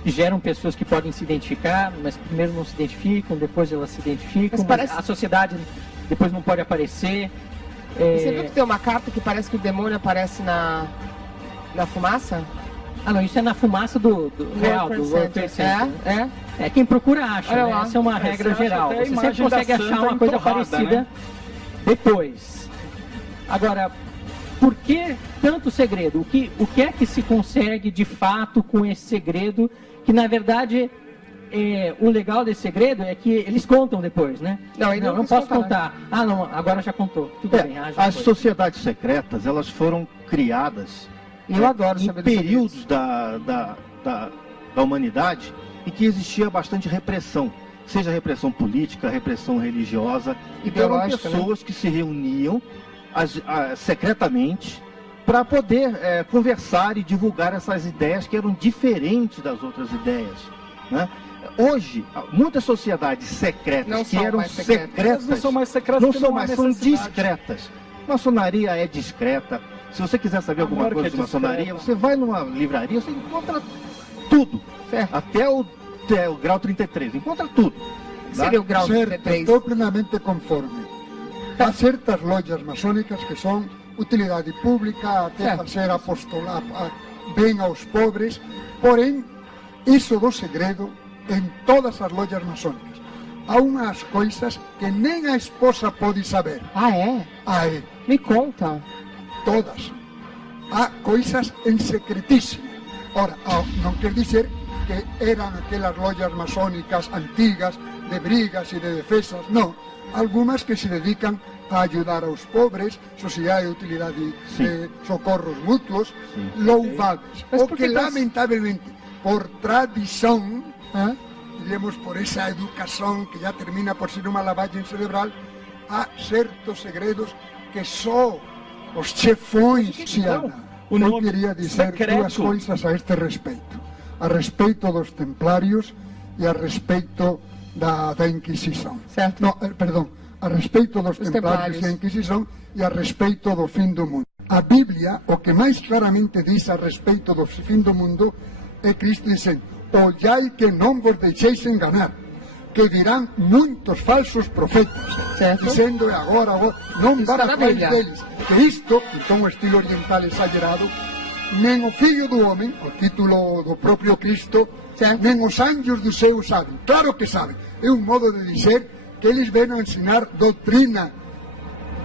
geram pessoas que podem se identificar, mas primeiro não se identificam, depois elas se identificam, mas a sociedade depois não pode aparecer. Você viu que tem uma carta que parece que o demônio aparece na fumaça? Ah, não, isso é na fumaça do real, do World Trade Center. É quem procura acha, né? Essa é uma regra geral. Você sempre consegue achar uma coisa parecida, né? Depois. Agora, por que tanto segredo? O que é que se consegue de fato com esse segredo? Que na verdade, o legal desse segredo é que eles contam depois, né? Não posso contar. Ah, não, agora já contou. Tudo bem. As sociedades secretas, elas foram criadas eu adoro em períodos da humanidade em que existia bastante repressão. Seja repressão política, repressão religiosa. Então eram pessoas que se reuniam secretamente para poder conversar e divulgar essas ideias que eram diferentes das outras ideias, né? Hoje, muitas sociedades secretas que eram secretas, não são mais secretas, não são mais, são discretas. Maçonaria é discreta. Se você quiser saber alguma coisa de maçonaria, você vai numa livraria, você encontra tudo, até o grau 33, encontra tudo. Seria o grau 33? Estou plenamente conforme. Há certas lojas maçônicas que são utilidade pública, até fazer apostolar bem aos pobres, porém, isso do segredo em todas as lojas maçônicas. Há umas coisas que nem a esposa pode saber. Ah, é? Ah, é. Me conta. Todas. Há coisas em secretíssimo. Ora, não quer dizer que eram aquelas lojas maçônicas antigas, de brigas e de defesas, não. Algumas que se dedicam a ajudar aos pobres, sociedade de utilidade de socorros mútuos, louváveis. O que lamentavelmente, por tradição, diremos por essa educação que já termina por ser uma lavagem cerebral, há certos segredos que só os chefões se andam. Eu queria dizer duas coisas a este respeito. A respeito dos templários e a respeito da Inquisição. Certo. Não, perdão, a respeito dos templários e a Inquisição e a respeito do fim do mundo. A Bíblia, o que mais claramente diz a respeito do fim do mundo, é Cristo dizendo: olhai que não vos deixeis enganar, que virão muitos falsos profetas, dizendo agora, não vá atrás deles, que isto, então o estilo oriental exagerado, nem o Filho do Homem, o título do próprio Cristo, nem os anjos do céu sabem. Claro que sabem. É um modo de dizer que eles vêm a ensinar doutrina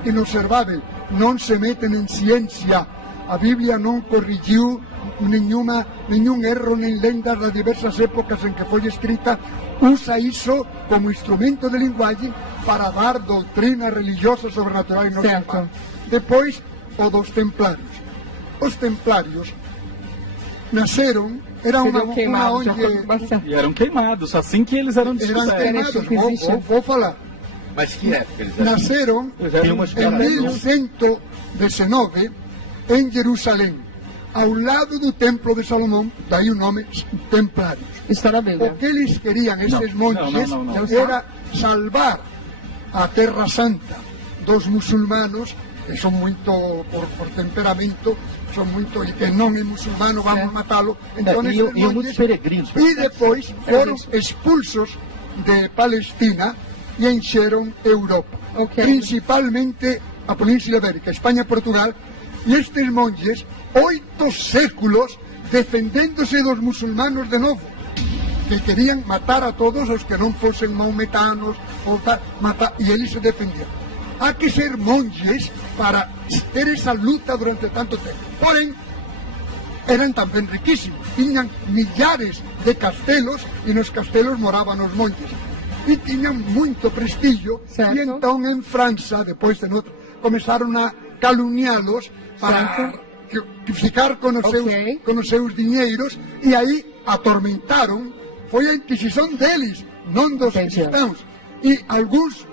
inobservável, não se metem em ciência. A Bíblia não corrigiu nenhum erro nem lendas das diversas épocas em que foi escrita. Usa isso como instrumento de linguagem para dar doutrina religiosa sobrenatural e não normal. Depois, o dos templários. Os templários nasceram, era uma onde... E eram queimados, assim que eles eram descobertos. Vou falar. Mas que época eles eram? Nasceram em 1119 em Jerusalém, ao lado do Templo de Salomão, daí o nome Templários. O que eles queriam, esses monges, era salvar a Terra Santa dos muçulmanos, que são muito, por temperamento, são muito, e que não é muçulmano, vamos matá-lo. Então, e muitos peregrinos. E depois foram expulsos de Palestina e encheram Europa. Principalmente a Península Ibérica, Espanha e Portugal, E estes monges, 8 séculos, defendendo-se dos muçulmanos de novo, que queriam matar a todos os que não fossem maometanos, e eles se defendiam. Há que ser monges para ter essa luta durante tanto tempo. Porém, eram também riquíssimos, tinham milhares de castelos e nos castelos moravam os monges. E tinham muito prestígio, certo. E então em França, depois de novo, começaram a caluniá-los para ficar com os seus dinheiros, e aí atormentaram, foi a Inquisição deles, não dos cristãos. E alguns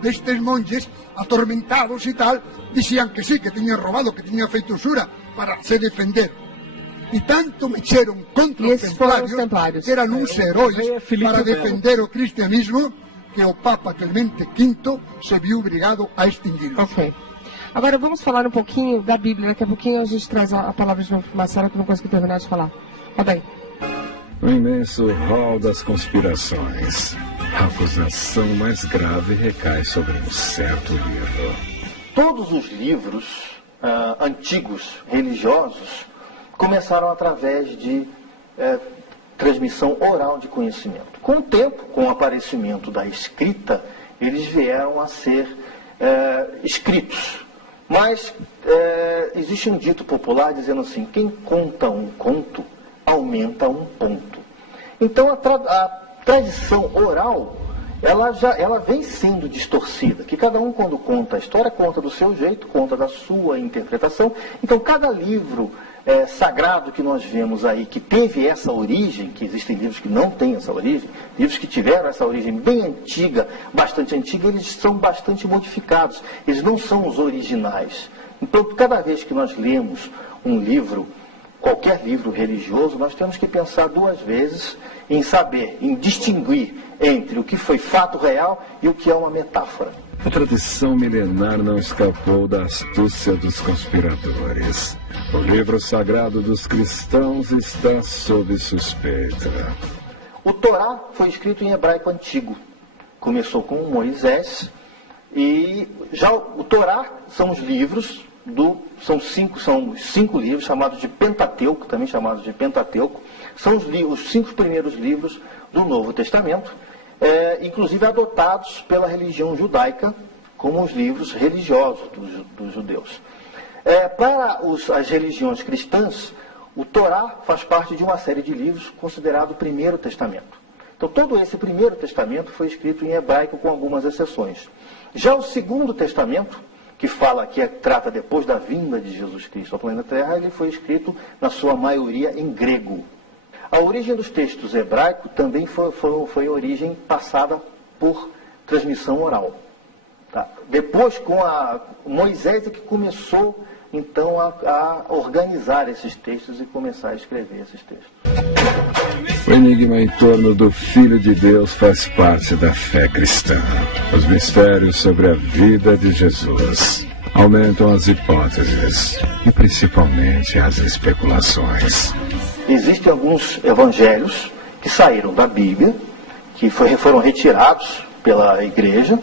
destes monges, atormentados e tal, diziam que sim, que tinham roubado, que tinham feito usura para se defender. E tanto mexeram contra os templários, que eram uns heróis para defender o cristianismo, que o Papa Clemente V se viu obrigado a extingui-los. Ok. Agora vamos falar um pouquinho da Bíblia. Daqui a pouquinho a gente traz a palavra de novo para Marcelo, que não consegui terminar de falar. Roda aí. O imenso rol das conspirações. A acusação mais grave recai sobre um certo livro. Todos os livros antigos, religiosos, começaram através de transmissão oral de conhecimento. Com o tempo, com o aparecimento da escrita, eles vieram a ser escritos. Mas existe um dito popular dizendo assim: quem conta um conto, aumenta um ponto. Então a tradição oral, ela vem sendo distorcida, que cada um, quando conta a história, conta do seu jeito, conta da sua interpretação. Então cada livro sagrado que nós vemos aí, que teve essa origem, que existem livros que não têm essa origem, livros que tiveram essa origem bem antiga, bastante antiga, eles são bastante modificados, eles não são os originais. Então, cada vez que nós lemos um livro, qualquer livro religioso, nós temos que pensar 2 vezes em saber, em distinguir entre o que foi fato real e o que é uma metáfora. A tradição milenar não escapou da astúcia dos conspiradores. O livro sagrado dos cristãos está sob suspeita. O Torá foi escrito em hebraico antigo. Começou com Moisés, e já o Torá são os livros, são 5 livros chamados de Pentateuco, também chamados de Pentateuco. São os 5 primeiros livros do Novo Testamento, inclusive adotados pela religião judaica como os livros religiosos dos judeus. Para as religiões cristãs, o Torá faz parte de uma série de livros considerado o Primeiro Testamento. Então, todo esse Primeiro Testamento foi escrito em hebraico, com algumas exceções. Já o Segundo Testamento, que trata depois da vinda de Jesus Cristo ao planeta Terra, ele foi escrito, na sua maioria, em grego. A origem dos textos hebraicos também foi origem passada por transmissão oral. Tá? Depois, com Moisés é que começou, então, a organizar esses textos e começar a escrever esses textos. O enigma em torno do Filho de Deus faz parte da fé cristã. Os mistérios sobre a vida de Jesus aumentam as hipóteses e principalmente as especulações. Existem alguns evangelhos que saíram da Bíblia, que foram retirados pela igreja,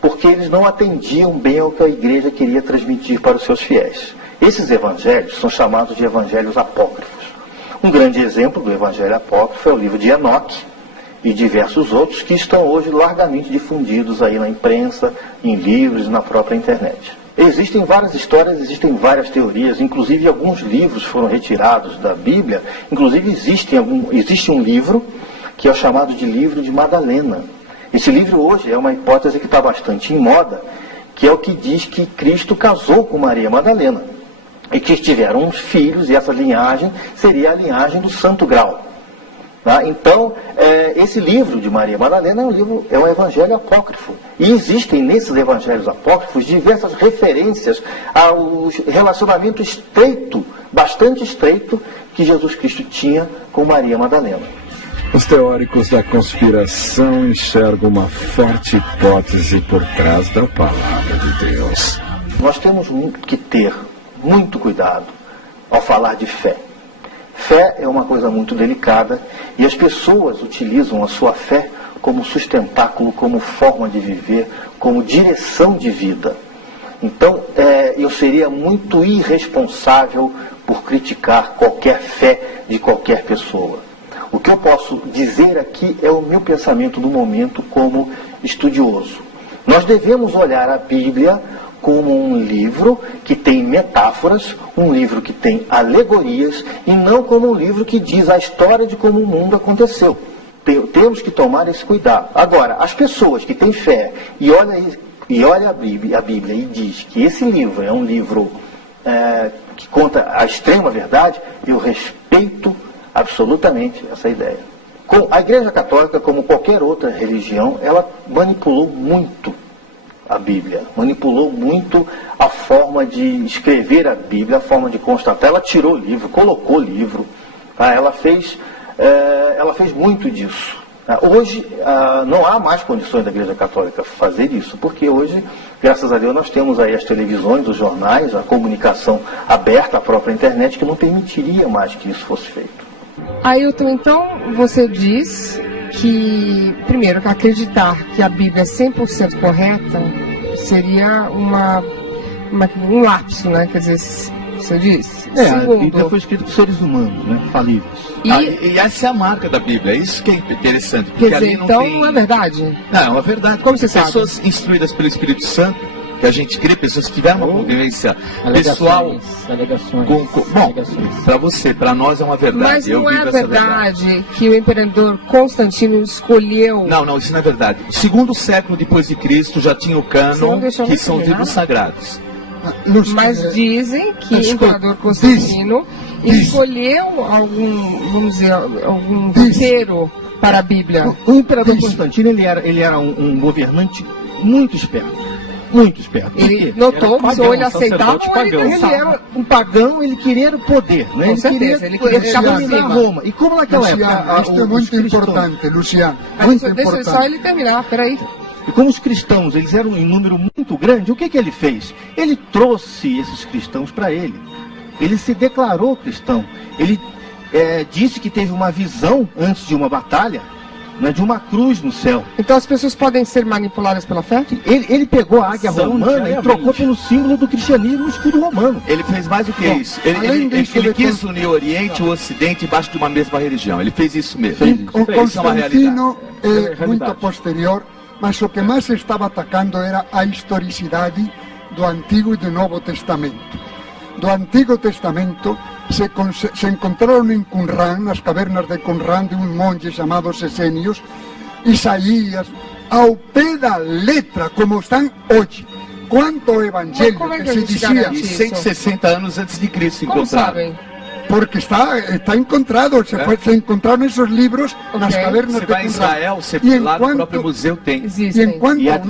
porque eles não atendiam bem ao que a igreja queria transmitir para os seus fiéis. Esses evangelhos são chamados de evangelhos apócrifos. Um grande exemplo do evangelho apócrifo é o livro de Enoque e diversos outros que estão hoje largamente difundidos aí na imprensa, em livros e na própria internet. Existem várias histórias, existem várias teorias, inclusive alguns livros foram retirados da Bíblia. Inclusive existe um livro que é o chamado de livro de Madalena. Esse livro hoje é uma hipótese que está bastante em moda, que é o que diz que Cristo casou com Maria Madalena e que tiveram uns filhos, e essa linhagem seria a linhagem do Santo Grau. Tá? Então, esse livro de Maria Madalena é um evangelho apócrifo. E existem nesses evangelhos apócrifos diversas referências ao relacionamento estreito, bastante estreito, que Jesus Cristo tinha com Maria Madalena. Os teóricos da conspiração enxergam uma forte hipótese por trás da palavra de Deus. Nós temos que ter muito cuidado ao falar de fé. Fé é uma coisa muito delicada e as pessoas utilizam a sua fé como sustentáculo, como forma de viver, como direção de vida. Então, eu seria muito irresponsável por criticar qualquer fé de qualquer pessoa. O que eu posso dizer aqui é o meu pensamento do momento como estudioso. Nós devemos olhar a Bíblia como um livro que tem metáforas, um livro que tem alegorias, e não como um livro que diz a história de como o mundo aconteceu. Temos que tomar esse cuidado. Agora, as pessoas que têm fé e olha a Bíblia e diz que esse livro é um livro que conta a extrema verdade, eu respeito absolutamente essa ideia. A Igreja Católica, como qualquer outra religião, ela manipulou muito a Bíblia, manipulou muito a forma de escrever a Bíblia, a forma de constatar. Ela tirou o livro, colocou o livro, ela fez muito disso. Hoje não há mais condições da Igreja Católica fazer isso, porque hoje, graças a Deus, nós temos aí as televisões, os jornais, a comunicação aberta, a própria internet, que não permitiria mais que isso fosse feito. Ailton, então você diz que, primeiro, que acreditar que a Bíblia é 100% correta seria um lapso, né? Quer dizer, você diz? Segundo, a Bíblia foi escrita por seres humanos, né? Falíveis. E essa é a marca da Bíblia, é isso que é interessante. Porque quer dizer, então não é verdade? Não, é verdade. Como você sabe? Pessoas instruídas pelo Espírito Santo, que a gente crê, pessoas que tiveram uma convivência pessoal. Alegações. Bom, para você, para nós é uma verdade. Mas não é verdade que o imperador Constantino escolheu... Não, isso não é verdade. O segundo século depois de Cristo já tinha o cânon, que são os livros sagrados. Mas dizem que o imperador Constantino escolheu algum roteiro para a Bíblia. O imperador Constantino ele era um governante muito esperto. Muito esperto. Ele notou que ou ele aceitava ou ele Ele era um pagão, ele queria o poder. Né? Com certeza, ele queria ficar dominar Roma. E como naquela época... Isto é muito importante, Luciano. Deixa só ele terminar, peraí. E como os cristãos eles eram em número muito grande, o que ele fez? Ele trouxe esses cristãos para ele. Ele se declarou cristão. Ele disse que teve uma visão antes de uma batalha, né, de uma cruz no céu. Então as pessoas podem ser manipuladas pela fé? Ele pegou a águia romana e trocou pelo símbolo do cristianismo o escudo romano. Ele fez mais do que isso. Ele quis unir o Oriente e o Ocidente embaixo de uma mesma religião. Ele fez isso mesmo. Constantino é muito posterior, mas o que mais estava atacando era a historicidade do Antigo e do Novo Testamento. Do Antigo Testamento se encontraram em Qumran, nas cavernas de Qumran, de um monge chamado Sesenius, Isaías, ao pé da letra, como estão hoje. Quanto ao Evangelho que se dizia... 160 anos antes de Cristo encontraram. Porque está encontrado, se encontraram esses livros nas cavernas de Qumran. Você vai em Israel, lá no próprio museu tem. E enquanto ao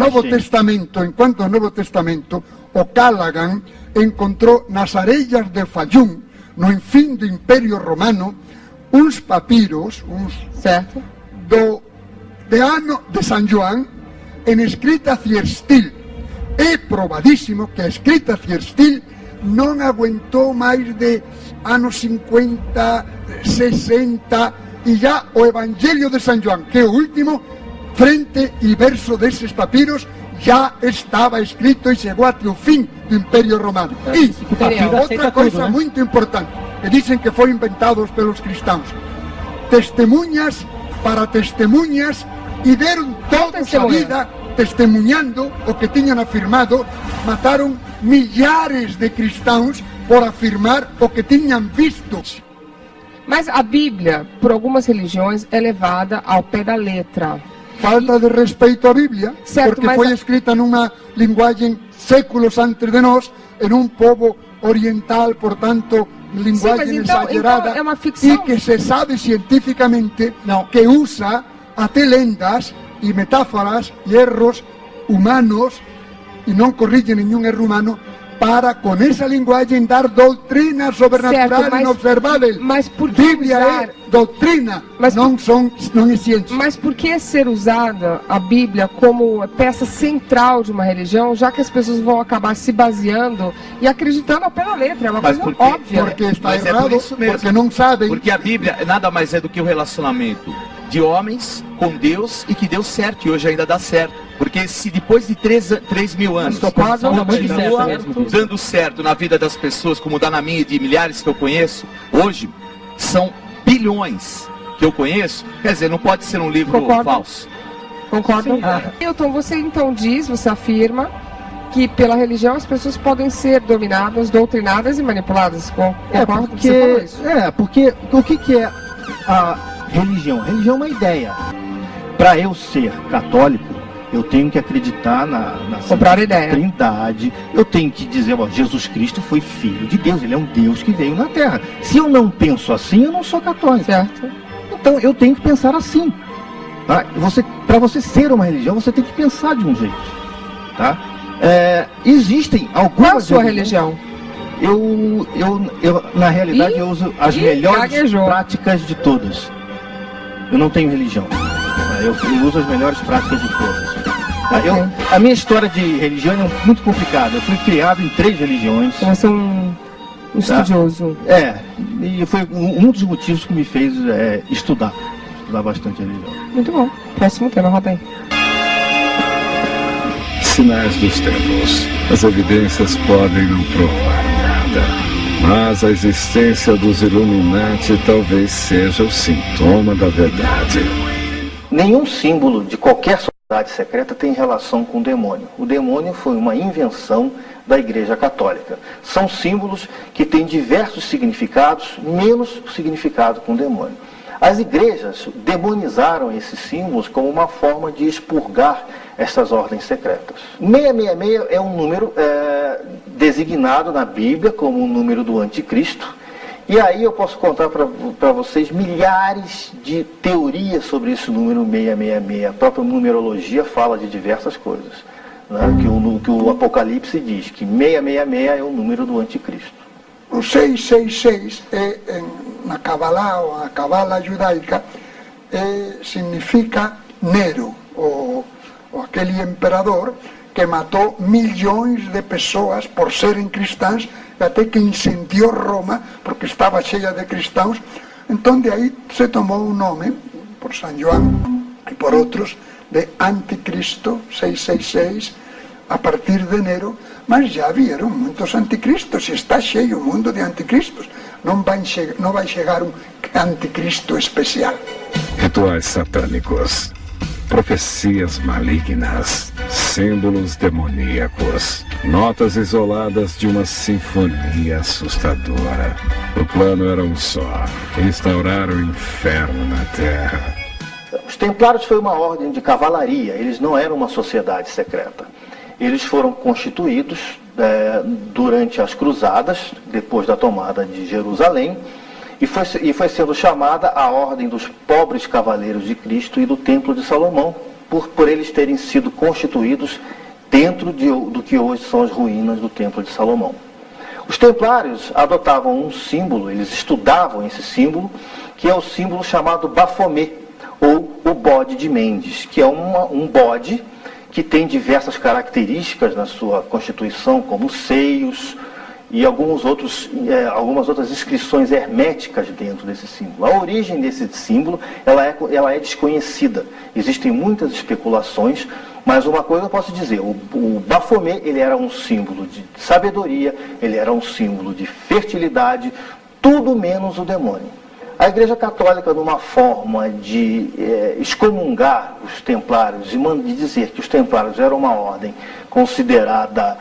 Novo Testamento, o Callaghan encontrou nas areias de Fayum, no fim do Império Romano, uns papiros, de ano de São João, em escrita Cierstil. É provadíssimo que a escrita Cierstil não aguentou mais de anos 50, 60, e já o Evangelho de São João, que é o último, frente e verso desses papiros, já estava escrito e chegou até o fim do Império Romano. E outra coisa muito importante, que dizem que foi inventado pelos cristãos: testemunhas para testemunhas, e deram toda a vida testemunhando o que tinham afirmado. Mataram milhares de cristãos por afirmar o que tinham visto. Mas a Bíblia, por algumas religiões, é levada ao pé da letra. Falta de respeito à Bíblia, porque foi escrita numa linguagem séculos antes de nós, em um povo oriental, portanto, linguagem exagerada, então é uma ficção. E que se sabe cientificamente que usa até lendas e metáforas e erros humanos, e não corrige nenhum erro humano, para, com essa linguagem, dar doutrina sobrenatural inobservável. Mas por que Bíblia é doutrina, não é ciência. Mas por que ser usada a Bíblia como peça central de uma religião, já que as pessoas vão acabar se baseando e acreditando ao pé da letra? É uma coisa óbvia. Porque está errado, porque não sabem. Porque a Bíblia nada mais é do que o relacionamento de homens com Deus e que deu certo, e hoje ainda dá certo. Porque se depois de 3.000 anos continua dando certo na vida das pessoas, como dá na minha e de milhares que eu conheço, hoje são bilhões que eu conheço, quer dizer, não pode ser um livro falso. Concordo? Hilton, você então diz, você afirma que pela religião as pessoas podem ser dominadas, doutrinadas e manipuladas. Concordo com você falou isso? Porque o que é a religião? A religião é uma ideia. Para eu ser católico, eu tenho que acreditar na Trindade. Eu tenho que dizer, Jesus Cristo foi filho de Deus, ele é um Deus que veio na Terra. Se eu não penso assim, eu não sou católico. Certo. Então eu tenho que pensar assim. Tá? Para você ser uma religião, você tem que pensar de um jeito. Tá? Existem algumas... Qual a sua religião? Eu na realidade, eu uso as melhores práticas de todas. Eu não tenho religião. Eu uso as melhores práticas de todas. A minha história de religião é muito complicada. Eu fui criado em 3 religiões. Você é um estudioso. E foi um dos motivos que me fez estudar bastante a religião. Muito bom. Próximo tema, roda aí. Sinais dos tempos. As evidências podem não provar nada, mas a existência dos Illuminati talvez seja o sintoma da verdade. Nenhum símbolo de qualquer sociedade secreta tem relação com o demônio. O demônio foi uma invenção da Igreja Católica. São símbolos que têm diversos significados, menos o significado com o demônio. As igrejas demonizaram esses símbolos como uma forma de expurgar essas ordens secretas. 666 é um número designado na Bíblia como o número do anticristo. E aí eu posso contar para vocês milhares de teorias sobre esse número 666. A própria numerologia fala de diversas coisas. Né? Que o Apocalipse diz que 666 é o número do anticristo. O 666 na Kabbalah ou na Cabala judaica significa Nero, ou aquele imperador que matou milhões de pessoas por serem cristãs, até que incendiou Roma porque estava cheia de cristãos. Então de aí se tomou o nome, por São João e por outros, de Anticristo 666, a partir de Nero. Mas já vieram muitos anticristos, está cheio o mundo de anticristos. Não vai chegar um anticristo especial. Rituais satânicos, profecias malignas, símbolos demoníacos, notas isoladas de uma sinfonia assustadora. O plano era um só: instaurar o inferno na Terra. Os Templários foi uma ordem de cavalaria, eles não eram uma sociedade secreta. Eles foram constituídos durante as cruzadas, depois da tomada de Jerusalém, e foi sendo chamada a Ordem dos Pobres Cavaleiros de Cristo e do Templo de Salomão, por eles terem sido constituídos dentro do que hoje são as ruínas do Templo de Salomão. Os Templários adotavam um símbolo, eles estudavam esse símbolo, que é o símbolo chamado Baphomet, ou o bode de Mendes, que é um bode que tem diversas características na sua constituição, como seios e algumas outras inscrições herméticas dentro desse símbolo. A origem desse símbolo ela é desconhecida. Existem muitas especulações, mas uma coisa eu posso dizer: o Baphomet ele era um símbolo de sabedoria, ele era um símbolo de fertilidade, tudo menos o demônio. A Igreja Católica, numa forma de excomungar os Templários e de dizer que os Templários eram uma ordem considerada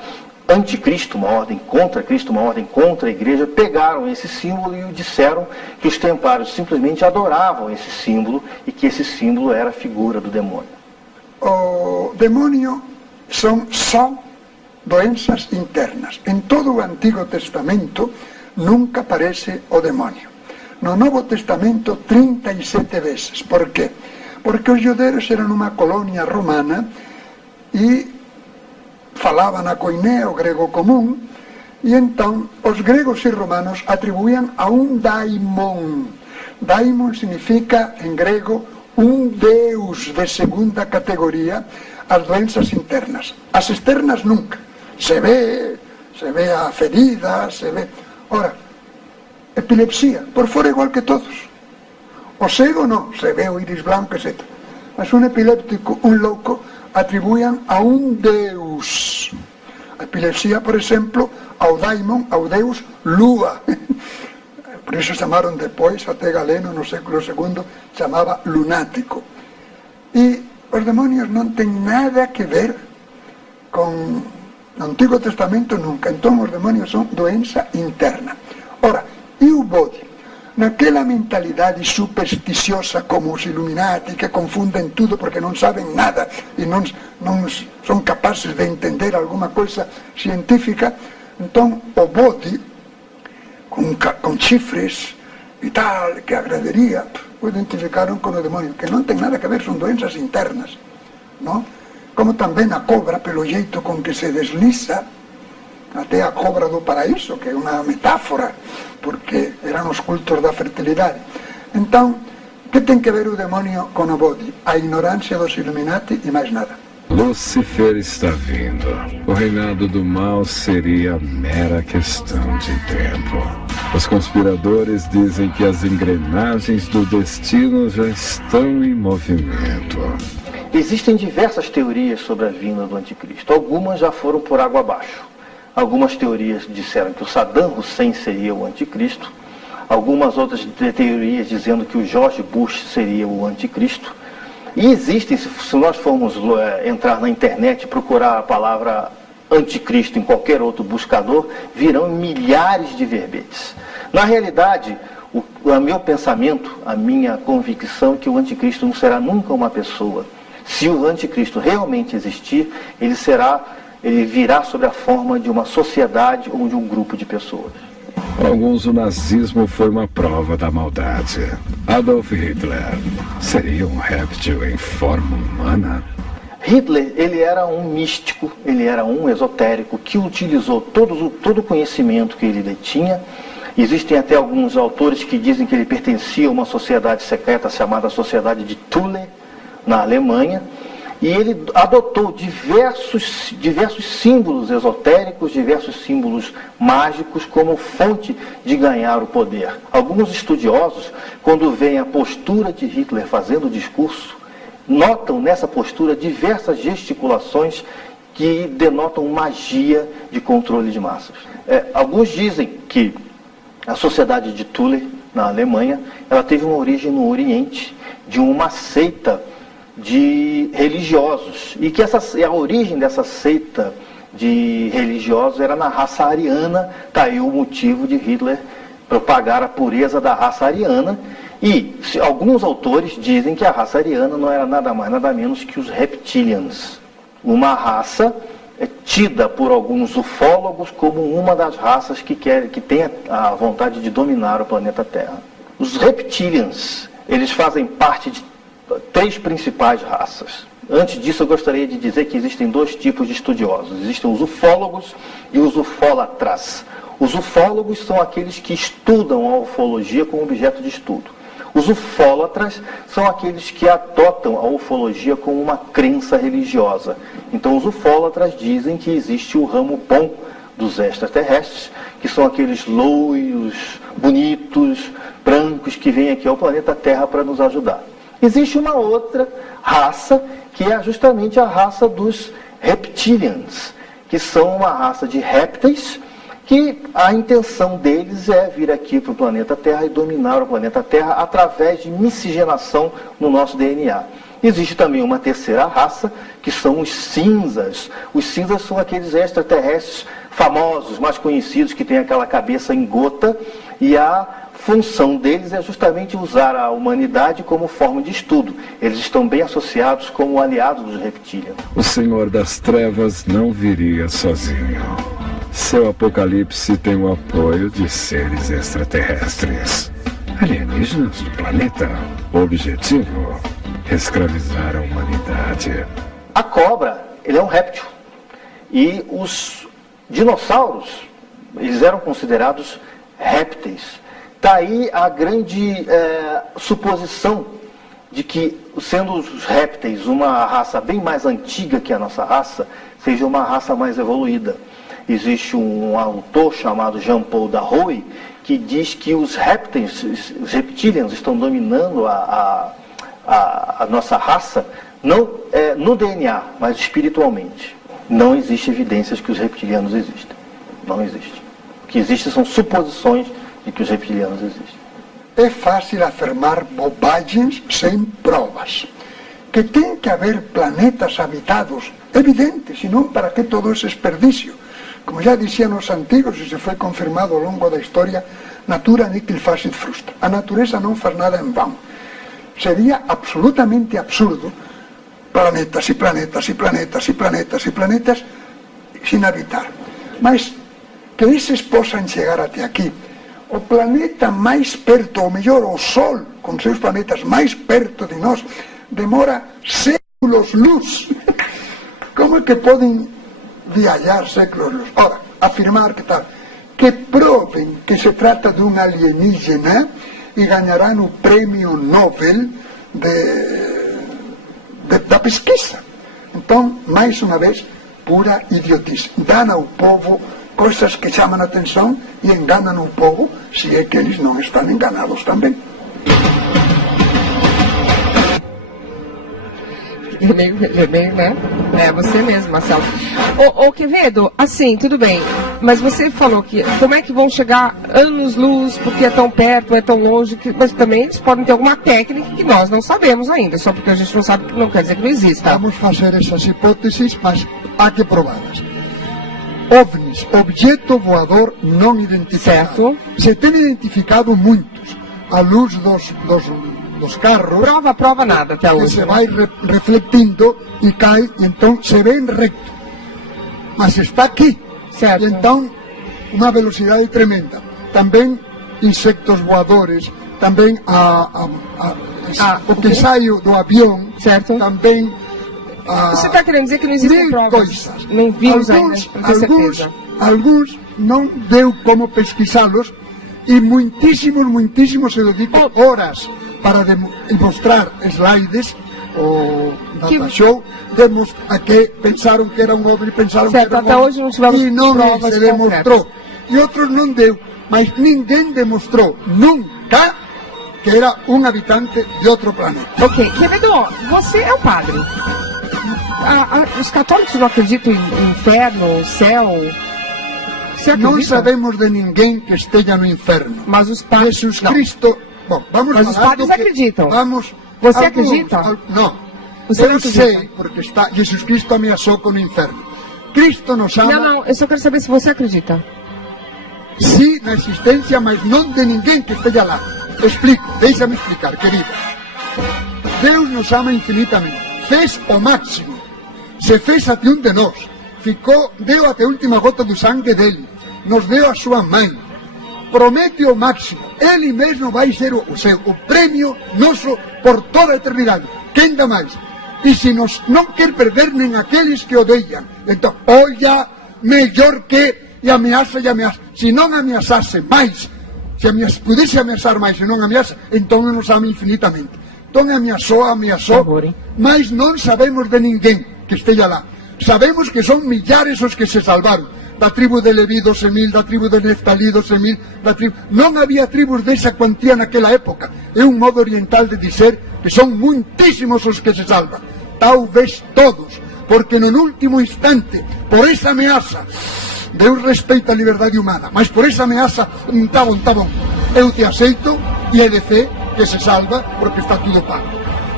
anticristo, uma ordem contra Cristo, uma ordem contra a Igreja, pegaram esse símbolo e disseram que os Templários simplesmente adoravam esse símbolo e que esse símbolo era a figura do demônio. O demônio são só doenças internas. Em todo o Antigo Testamento nunca aparece o demônio. No Novo Testamento 37 vezes. Por quê? Porque os judeus eram uma colônia romana e falavam a koiné, o grego comum, e então os gregos e romanos atribuíam a um daimon. Daimon significa, em grego, um deus de segunda categoria, as doenças internas. As externas nunca. Se vê a ferida, se vê... Ora, epilepsia, por fora igual que todos. O cego não, se vê o íris branco, etc. Mas um epiléptico, um louco, atribuíam a um deus. A epilepsia, por exemplo, ao daimon, ao deus Lua. Por isso chamaram depois, até Galeno, no século II, chamava lunático. E os demónios não têm nada a ver com o Antigo Testamento nunca. Então os demónios são doença interna. Ora, e o bode? Naquela mentalidade supersticiosa como os Illuminati, que confundem tudo porque não sabem nada e não são capazes de entender alguma coisa científica, então o bode, com chifres e tal, que agradaria, o identificaram com o demônio, que não tem nada a ver, são doenças internas, não? Como também a cobra, pelo jeito com que se desliza, até a cobra do paraíso, que é uma metáfora, porque eram os cultos da fertilidade. Então, o que tem que ver o demônio com o bode? A ignorância dos Illuminati e mais nada. Lúcifer está vindo. O reinado do mal seria mera questão de tempo. Os conspiradores dizem que as engrenagens do destino já estão em movimento. Existem diversas teorias sobre a vinda do anticristo. Algumas já foram por água abaixo. Algumas teorias disseram que o Saddam Hussein seria o anticristo. Algumas outras teorias dizendo que o George Bush seria o anticristo. E existem, se nós formos entrar na internet e procurar a palavra anticristo em qualquer outro buscador, virão milhares de verbetes. Na realidade, o meu pensamento, a minha convicção é que o anticristo não será nunca uma pessoa. Se o anticristo realmente existir, ele virá sob a forma de uma sociedade ou de um grupo de pessoas. Para alguns, o nazismo foi uma prova da maldade. Adolf Hitler seria um réptil em forma humana? Hitler, ele era um místico, ele era um esotérico que utilizou todo o conhecimento que ele detinha. Existem até alguns autores que dizem que ele pertencia a uma sociedade secreta chamada Sociedade de Thule, na Alemanha. E ele adotou diversos símbolos esotéricos, diversos símbolos mágicos como fonte de ganhar o poder. Alguns estudiosos, quando veem a postura de Hitler fazendo o discurso, notam nessa postura diversas gesticulações que denotam magia de controle de massas. Alguns dizem que a Sociedade de Thule, na Alemanha, ela teve uma origem no Oriente, de uma seita de religiosos, e que a origem dessa seita de religiosos era na raça ariana. Está aí o motivo de Hitler propagar a pureza da raça ariana. E alguns autores dizem que a raça ariana não era nada mais, nada menos que os reptilians, uma raça tida por alguns ufólogos como uma das raças que tem a vontade de dominar o planeta Terra. Os reptilians, eles fazem parte de 3 principais raças. Antes disso, eu gostaria de dizer que existem 2 tipos de estudiosos. Existem os ufólogos e os ufólatras. Os ufólogos são aqueles que estudam a ufologia como objeto de estudo. Os ufólatras são aqueles que adotam a ufologia como uma crença religiosa. Então, os ufólatras dizem que existe o ramo bom dos extraterrestres, que são aqueles loiros, bonitos, brancos, que vêm aqui ao planeta Terra para nos ajudar. Existe uma outra raça, que é justamente a raça dos reptilians, que são uma raça de répteis, que a intenção deles é vir aqui para o planeta Terra e dominar o planeta Terra através de miscigenação no nosso DNA. Existe também uma terceira raça, que são os cinzas. Os cinzas são aqueles extraterrestres famosos, mais conhecidos, que têm aquela cabeça em gota, e a função deles é justamente usar a humanidade como forma de estudo. Eles estão bem associados como aliados dos reptilianos. O Senhor das Trevas não viria sozinho. Seu apocalipse tem o apoio de seres extraterrestres. Alienígenas do planeta. O objetivo? Escravizar a humanidade. A cobra, ele é um réptil. E os dinossauros, eles eram considerados répteis. Está aí a grande suposição de que, sendo os répteis uma raça bem mais antiga que a nossa raça, seja uma raça mais evoluída. Existe um autor chamado Jean-Paul Darouet que diz que os reptilianos estão dominando a nossa raça, não no DNA, mas espiritualmente. Não existe evidências que os reptilianos existem. Não existe. O que existe são suposições de que os reptilianos existem. É fácil afirmar bobagens sem provas. Que tem que haver planetas habitados, evidente, senão para que todo esse desperdício? Como já diziam os antigos, e se foi confirmado ao longo da história, natura nihil facit frustra. A natureza não faz nada em vão. Seria absolutamente absurdo planetas e planetas e planetas e planetas e planetas sem habitar. Mas que esses possam chegar até aqui. O planeta mais perto, ou melhor, o Sol, com seus planetas mais perto de nós, demora séculos-luz. Como é que podem viajar séculos-luz? Ora, afirmar que tal? Que provem que se trata de um alienígena e ganharão o prêmio Nobel da pesquisa. Então, mais uma vez, pura idiotice. Dão ao povo coisas que chamam a atenção e enganam o povo, se é que eles não estão enganados também. Ele é meio, né? É você mesmo, Marcelo. Ô Quevedo, assim, tudo bem, mas você falou que como é que vão chegar anos-luz, porque é tão perto, é tão longe, mas também eles podem ter alguma técnica que nós não sabemos ainda, só porque a gente não sabe, não quer dizer que não exista. Vamos fazer essas hipóteses, mas há que prová-las. OVNIs, objeto voador não identificado. Certo. Se tem identificado muitos, à luz dos carros. Prova nada até hoje. Que se vai refletindo e cai, e então se vê em reto. Mas está aqui. Certo. E então, uma velocidade tremenda. Também insectos voadores, também o que sai do avião, certo. Também. Você está querendo dizer que não existem provas? Coisas. Não vimos ainda, para ter certeza. Alguns não deu como pesquisá-los e muitíssimos se dedicam horas para mostrar slides ou data show, a que pensaram que era um OVNI, pensaram certo, que era um até hoje não tivemos e não provas se demonstrou. E outros não deu, mas ninguém demonstrou nunca que era um habitante de outro planeta. Ok, Quevedo, você é um padre. Os católicos não acreditam em inferno, céu? Não sabemos de ninguém que esteja no inferno. Mas os padres... Jesus Cristo... Bom, vamos mas os padres acreditam. Você acredita? Não. Você eu sei, porque Jesus Cristo ameaçou com o inferno. Cristo nos ama... Não, eu só quero saber se você acredita. Sim, na existência, mas não de ninguém que esteja lá. Explico, deixa-me explicar, querida. Deus nos ama infinitamente. Fez o máximo. Se fez até um de nós. Deu até a última gota do sangue dele. Nos deu a sua mãe. Promete o máximo. Ele mesmo vai ser o prêmio nosso por toda a eternidade. Quem dá mais? E se nos não quer perder nem aqueles que odeiam, então, olha, melhor que e ameaça. Se não ameaçasse mais, se pudesse ameaçar mais e não ameaça, então nos ama infinitamente. Então ameaçou, mas não sabemos de ninguém que esteja lá. Sabemos que são milhares os que se salvaram. Da tribo de Levi, 12.000, da tribo de Neftalí, 12.000, Não havia tribos dessa quantia naquela época. É um modo oriental de dizer que são muitíssimos os que se salvam. Talvez todos, porque no último instante, por essa ameaça, Deus respeita a liberdade humana, mas por essa ameaça, tá bom, eu te aceito e é de fé que se salva porque está tudo pago.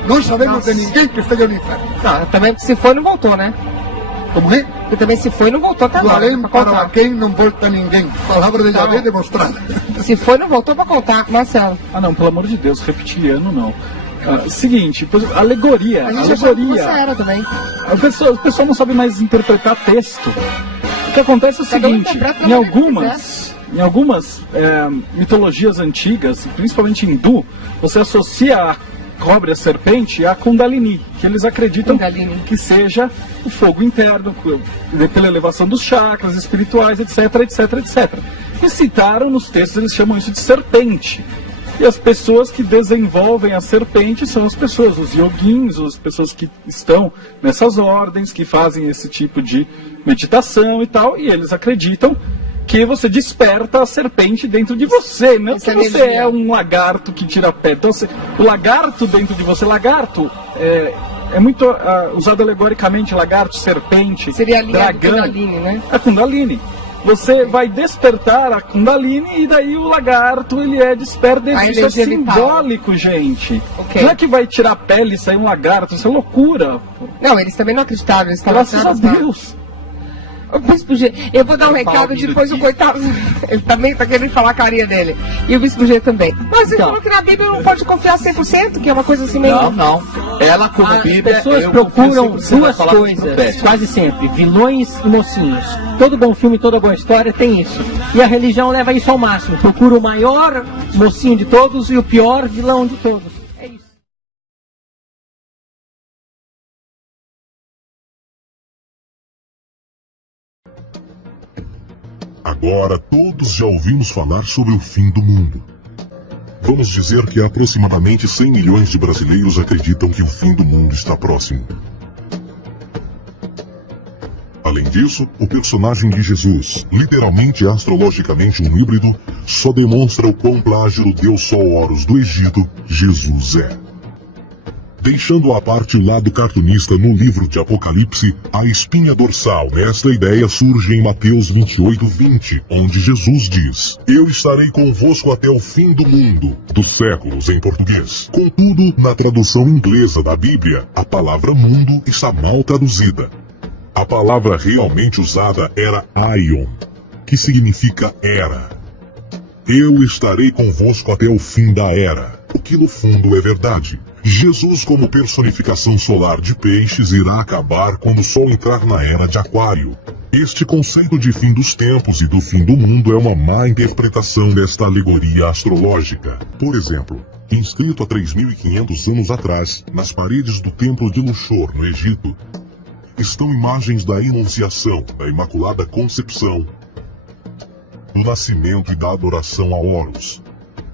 Não sabemos de ninguém que esteja no inferno. Não, também se foi não voltou, né? Como é? E também se foi não voltou até agora. Do além para quem não volta ninguém. Palavra de Yahvé demonstrada. Se foi não voltou para contar, Marcelo. Não, pelo amor de Deus, reptiliano não. Seguinte, alegoria. Você era também. O pessoal não sabe mais interpretar texto. O que acontece é o seguinte, em algumas mitologias antigas, principalmente hindu, você associa a cobra e a serpente a Kundalini, que eles acreditam que seja o fogo interno, pela elevação dos chakras espirituais, etc. E citaram nos textos, eles chamam isso de serpente. E as pessoas que desenvolvem a serpente são as pessoas, os yoguins, as pessoas que estão nessas ordens, que fazem esse tipo de meditação e tal, e eles acreditam que você desperta a serpente dentro de você, não que você é um lagarto que tira pé. Então, o lagarto dentro de você, lagarto é muito usado alegoricamente, lagarto, serpente, seria a linha dragão. Do Kundalini, né? A Kundalini. Você vai despertar a Kundalini e daí o lagarto, ele é desperto. Isso é simbólico, vital. Gente. Okay. Não é que vai tirar a pele e sair um lagarto, isso é loucura. Não, eles também não acreditavam. Eles graças a Deus. O Bispo G, eu vou dar um recado, depois o coitado, ele também tá querendo falar a carinha dele. E o Bispo G também. Mas ele falou que na Bíblia não pode confiar 100%, que é uma coisa assim meio... Não. Ela, como a Bíblia... As pessoas procuram duas coisas, quase sempre, vilões e mocinhos. Todo bom filme, toda boa história tem isso. E a religião leva isso ao máximo. Procura o maior mocinho de todos e o pior vilão de todos. É isso. Agora todos já ouvimos falar sobre o fim do mundo. Vamos dizer que aproximadamente 100 milhões de brasileiros acreditam que o fim do mundo está próximo. Além disso, o personagem de Jesus, literalmente e astrologicamente um híbrido, só demonstra o quão plágio do deus Sol Horus do Egito, Jesus é. Deixando à parte o lado cartunista no livro de Apocalipse, a espinha dorsal nesta ideia surge em Mateus 28:20, onde Jesus diz: Eu estarei convosco até o fim do mundo, dos séculos em português. Contudo, na tradução inglesa da Bíblia, a palavra mundo está mal traduzida. A palavra realmente usada era aion, que significa era. Eu estarei convosco até o fim da era, o que no fundo é verdade. Jesus, como personificação solar de peixes, irá acabar quando o Sol entrar na era de Aquário. Este conceito de fim dos tempos e do fim do mundo é uma má interpretação desta alegoria astrológica. Por exemplo, inscrito há 3.500 anos atrás, nas paredes do templo de Luxor, no Egito, estão imagens da Anunciação, da Imaculada Concepção, do nascimento e da adoração a Horus.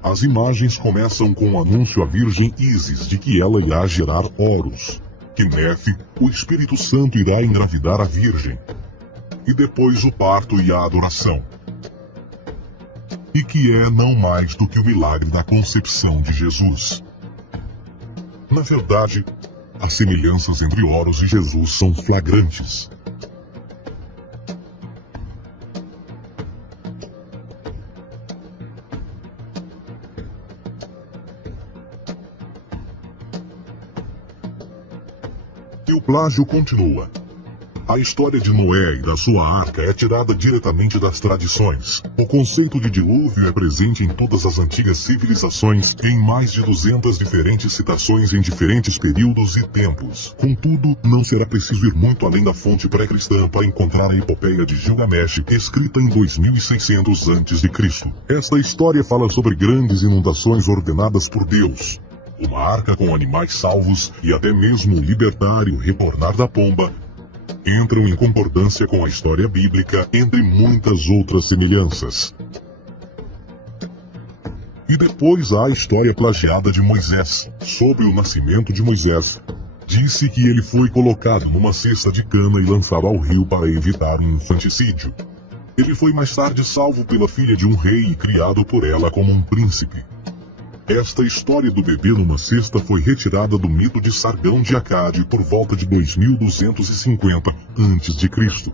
As imagens começam com o anúncio à Virgem Ísis de que ela irá gerar Horus, que Nefe, o Espírito Santo, irá engravidar a Virgem, e depois o parto e a adoração. E que é não mais do que o milagre da concepção de Jesus. Na verdade, as semelhanças entre Horus e Jesus são flagrantes. E o plágio continua. A história de Noé e da sua arca é tirada diretamente das tradições. O conceito de dilúvio é presente em todas as antigas civilizações, em mais de 200 diferentes citações em diferentes períodos e tempos. Contudo, não será preciso ir muito além da fonte pré-cristã para encontrar a epopeia de Gilgamesh, escrita em 2600 a.C. Esta história fala sobre grandes inundações ordenadas por Deus, uma arca com animais salvos e até mesmo o libertário retornar da pomba, entram em concordância com a história bíblica, entre muitas outras semelhanças. E depois há a história plagiada de Moisés, sobre o nascimento de Moisés. Disse que ele foi colocado numa cesta de cana e lançado ao rio para evitar um infanticídio. Ele foi mais tarde salvo pela filha de um rei e criado por ela como um príncipe. Esta história do bebê numa cesta foi retirada do mito de Sargão de Acade por volta de 2250 a.C.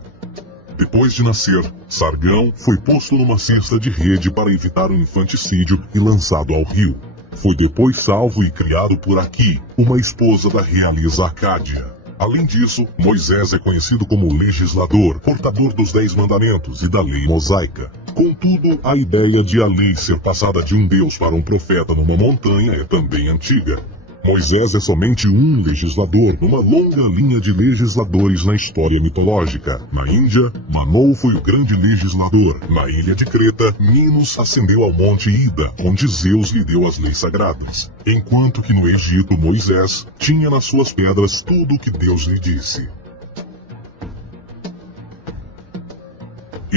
Depois de nascer, Sargão foi posto numa cesta de rede para evitar o infanticídio e lançado ao rio. Foi depois salvo e criado por Aqui, uma esposa da realeza Acádia. Além disso, Moisés é conhecido como legislador, portador dos 10 mandamentos e da lei mosaica. Contudo, a ideia de a lei ser passada de um deus para um profeta numa montanha é também antiga. Moisés é somente um legislador numa longa linha de legisladores na história mitológica. Na Índia, Manou foi o grande legislador. Na ilha de Creta, Minos ascendeu ao monte Ida, onde Zeus lhe deu as leis sagradas. Enquanto que no Egito, Moisés tinha nas suas pedras tudo o que Deus lhe disse.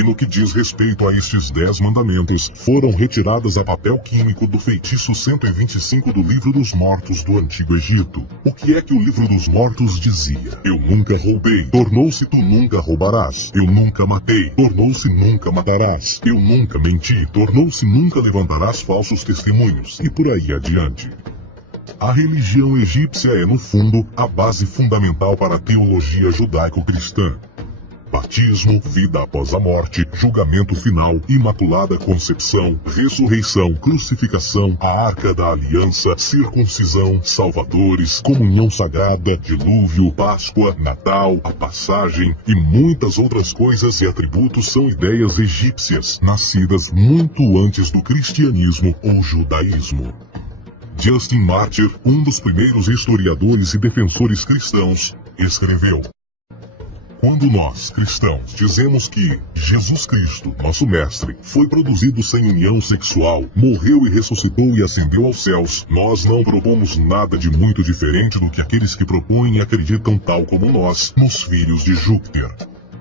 e no que diz respeito a estes 10 mandamentos, foram retiradas a papel químico do feitiço 125 do Livro dos Mortos do Antigo Egito. O que é que o Livro dos Mortos dizia? Eu nunca roubei, tornou-se tu nunca roubarás. Eu nunca matei, tornou-se nunca matarás. Eu nunca menti, tornou-se nunca levantarás falsos testemunhos, e por aí adiante. A religião egípcia é, no fundo, a base fundamental para a teologia judaico-cristã. Batismo, vida após a morte, julgamento final, imaculada concepção, ressurreição, crucificação, a arca da aliança, circuncisão, salvadores, comunhão sagrada, dilúvio, Páscoa, Natal, a passagem e muitas outras coisas e atributos são ideias egípcias, nascidas muito antes do cristianismo ou judaísmo. Justin Martyr, um dos primeiros historiadores e defensores cristãos, escreveu: quando nós, cristãos, dizemos que Jesus Cristo, nosso Mestre, foi produzido sem união sexual, morreu e ressuscitou e ascendeu aos céus, nós não propomos nada de muito diferente do que aqueles que propõem e acreditam tal como nós, nos filhos de Júpiter.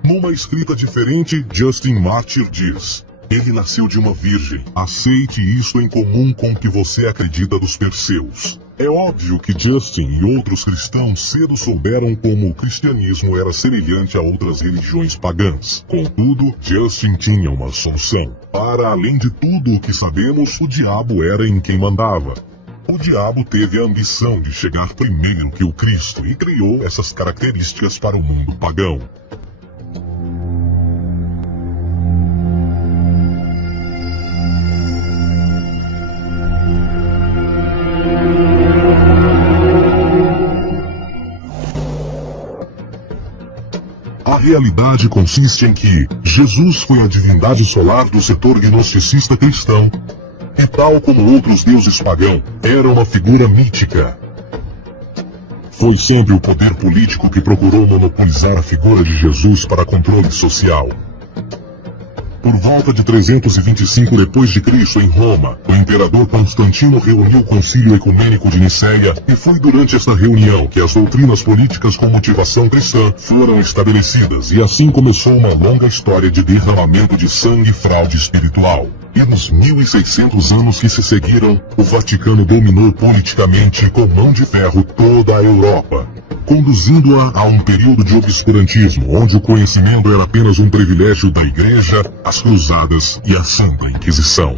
Numa escrita diferente, Justin Martyr diz: ele nasceu de uma virgem. Aceite isto em comum com o que você acredita dos Perseus. É óbvio que Justin e outros cristãos cedo souberam como o cristianismo era semelhante a outras religiões pagãs. Contudo, Justin tinha uma solução. Para além de tudo o que sabemos, o diabo era em quem mandava. O diabo teve a ambição de chegar primeiro que o Cristo e criou essas características para o mundo pagão. A realidade consiste em que Jesus foi a divindade solar do setor gnosticista cristão, e tal como outros deuses pagãos, era uma figura mítica. Foi sempre o poder político que procurou monopolizar a figura de Jesus para controle social. Por volta de 325 d.C., em Roma, o imperador Constantino reuniu o Concílio Ecumênico de Niceia e foi durante esta reunião que as doutrinas políticas com motivação cristã foram estabelecidas e assim começou uma longa história de derramamento de sangue e fraude espiritual. E nos 1600 anos que se seguiram, o Vaticano dominou politicamente com mão de ferro toda a Europa, conduzindo-a a um período de obscurantismo, onde o conhecimento era apenas um privilégio da Igreja, as Cruzadas e a Santa Inquisição.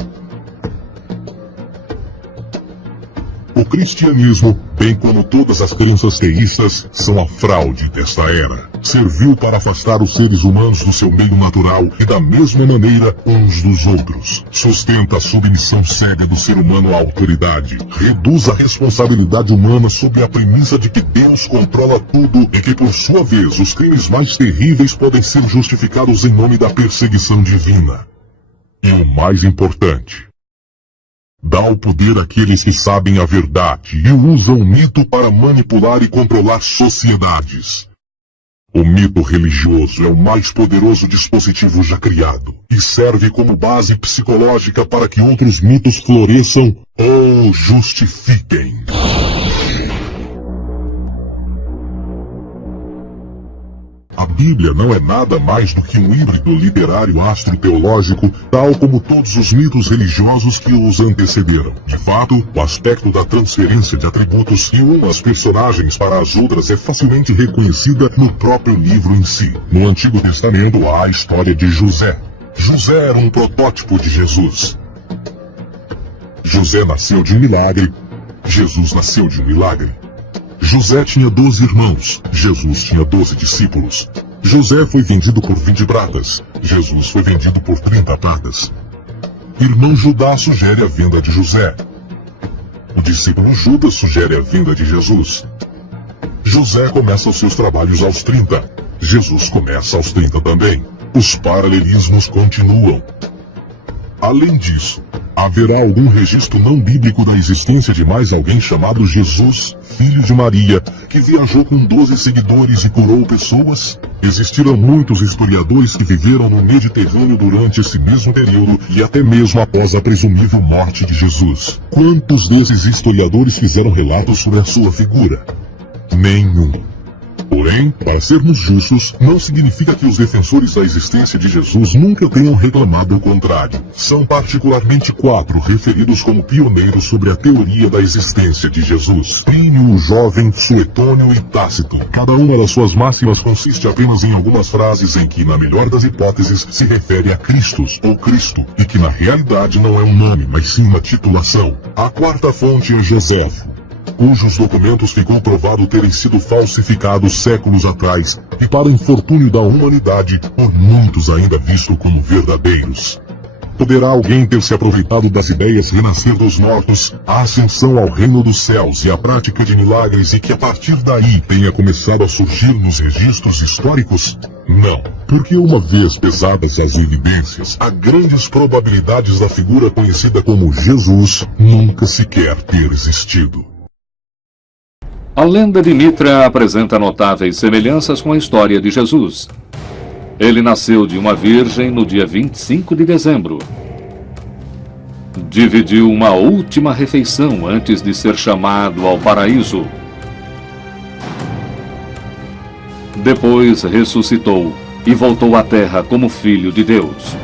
O cristianismo, bem como todas as crenças teístas, são a fraude desta era. Serviu para afastar os seres humanos do seu meio natural e da mesma maneira uns dos outros. Sustenta a submissão cega do ser humano à autoridade. Reduz a responsabilidade humana sob a premissa de que Deus controla tudo e que, por sua vez, os crimes mais terríveis podem ser justificados em nome da perseguição divina. E o mais importante, dá o poder àqueles que sabem a verdade e usam o mito para manipular e controlar sociedades. O mito religioso é o mais poderoso dispositivo já criado e serve como base psicológica para que outros mitos floresçam ou justifiquem. A Bíblia não é nada mais do que um híbrido literário astro-teológico, tal como todos os mitos religiosos que os antecederam. De fato, o aspecto da transferência de atributos de umas personagens para as outras é facilmente reconhecida no próprio livro em si. No Antigo Testamento há a história de José. José era um protótipo de Jesus. José nasceu de um milagre. Jesus nasceu de um milagre. José tinha 12 irmãos, Jesus tinha 12 discípulos. José foi vendido por 20 pratas, Jesus foi vendido por 30 pratas. Irmão Judá sugere a venda de José. O discípulo Judas sugere a venda de Jesus. José começa os seus trabalhos aos 30, Jesus começa aos 30 também. Os paralelismos continuam. Além disso, haverá algum registro não bíblico da existência de mais alguém chamado Jesus, filho de Maria, que viajou com 12 seguidores e curou pessoas? Existiram muitos historiadores que viveram no Mediterrâneo durante esse mesmo período e até mesmo após a presumível morte de Jesus. Quantos desses historiadores fizeram relatos sobre a sua figura? Nenhum. Porém, para sermos justos, não significa que os defensores da existência de Jesus nunca tenham reclamado o contrário. São particularmente 4 referidos como pioneiros sobre a teoria da existência de Jesus: Plínio o Jovem, Suetônio e Tácito. Cada uma das suas máximas consiste apenas em algumas frases em que, na melhor das hipóteses, se refere a Christus ou Cristo, e que na realidade não é um nome, mas sim uma titulação. A 4ª fonte é Joséfo, cujos documentos ficou provado terem sido falsificados séculos atrás e, para infortúnio da humanidade, por muitos ainda visto como verdadeiros. Poderá alguém ter se aproveitado das ideias renascer dos mortos, a ascensão ao reino dos céus e a prática de milagres, e que a partir daí tenha começado a surgir nos registros históricos? Não, porque uma vez pesadas as evidências, há grandes probabilidades da figura conhecida como Jesus nunca sequer ter existido. A lenda de Mitra apresenta notáveis semelhanças com a história de Jesus. Ele nasceu de uma virgem no dia 25 de dezembro. Dividiu uma última refeição antes de ser chamado ao paraíso. Depois ressuscitou e voltou à terra como Filho de Deus.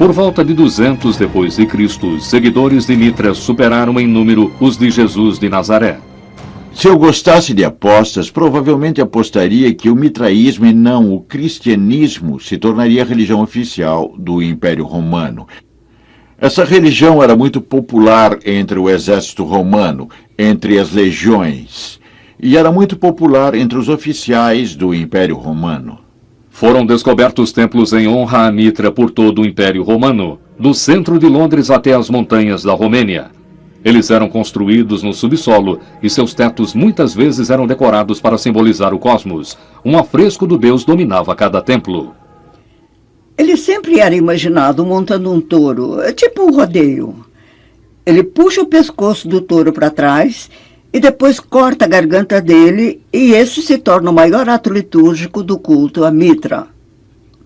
Por volta de 200 depois de Cristo, seguidores de Mitra superaram em número os de Jesus de Nazaré. Se eu gostasse de apostas, provavelmente apostaria que o mitraísmo e não o cristianismo se tornaria a religião oficial do Império Romano. Essa religião era muito popular entre o exército romano, entre as legiões, e era muito popular entre os oficiais do Império Romano. Foram descobertos templos em honra a Mitra por todo o Império Romano, do centro de Londres até as montanhas da Romênia. Eles eram construídos no subsolo e seus tetos muitas vezes eram decorados para simbolizar o cosmos. Um afresco do deus dominava cada templo. Ele sempre era imaginado montando um touro, tipo um rodeio. Ele puxa o pescoço do touro para trás e depois corta a garganta dele, e esse se torna o maior ato litúrgico do culto a Mitra.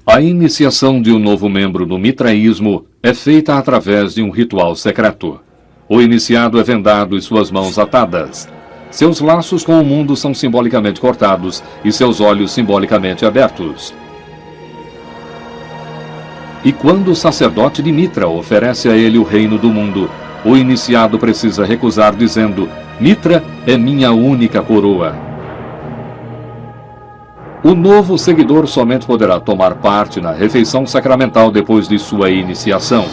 A iniciação de um novo membro do mitraísmo é feita através de um ritual secreto. O iniciado é vendado e suas mãos atadas. Seus laços com o mundo são simbolicamente cortados e seus olhos simbolicamente abertos. E quando o sacerdote de Mitra oferece a ele o reino do mundo, o iniciado precisa recusar dizendo: Mitra é minha única coroa. O novo seguidor somente poderá tomar parte na refeição sacramental depois de sua iniciação.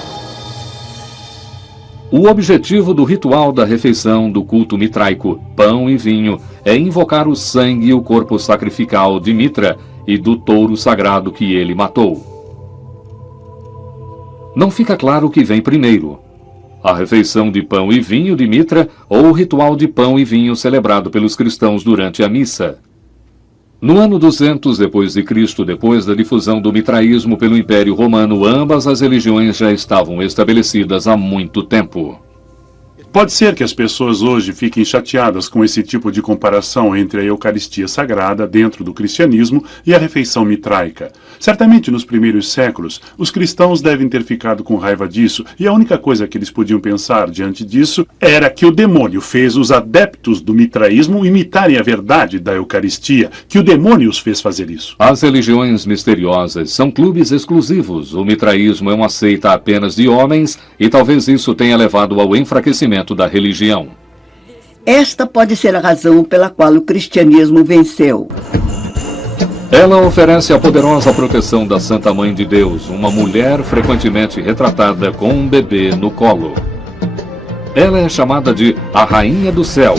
O objetivo do ritual da refeição do culto mitraico, pão e vinho, é invocar o sangue e o corpo sacrificial de Mitra e do touro sagrado que ele matou. Não fica claro o que vem primeiro: a refeição de pão e vinho de Mitra ou o ritual de pão e vinho celebrado pelos cristãos durante a missa. No ano 200 depois de Cristo, depois da difusão do mitraísmo pelo Império Romano, ambas as religiões já estavam estabelecidas há muito tempo. Pode ser que as pessoas hoje fiquem chateadas com esse tipo de comparação entre a Eucaristia Sagrada dentro do cristianismo e a refeição mitraica. Certamente nos primeiros séculos, os cristãos devem ter ficado com raiva disso, e a única coisa que eles podiam pensar diante disso era que o demônio fez os adeptos do mitraísmo imitarem a verdade da Eucaristia, que o demônio os fez fazer isso. As religiões misteriosas são clubes exclusivos. O mitraísmo é uma seita apenas de homens e talvez isso tenha levado ao enfraquecimento da religião. Esta pode ser a razão pela qual o cristianismo venceu. Ela oferece a poderosa proteção da Santa Mãe de Deus, uma mulher frequentemente retratada com um bebê no colo. Ela é chamada de a Rainha do Céu.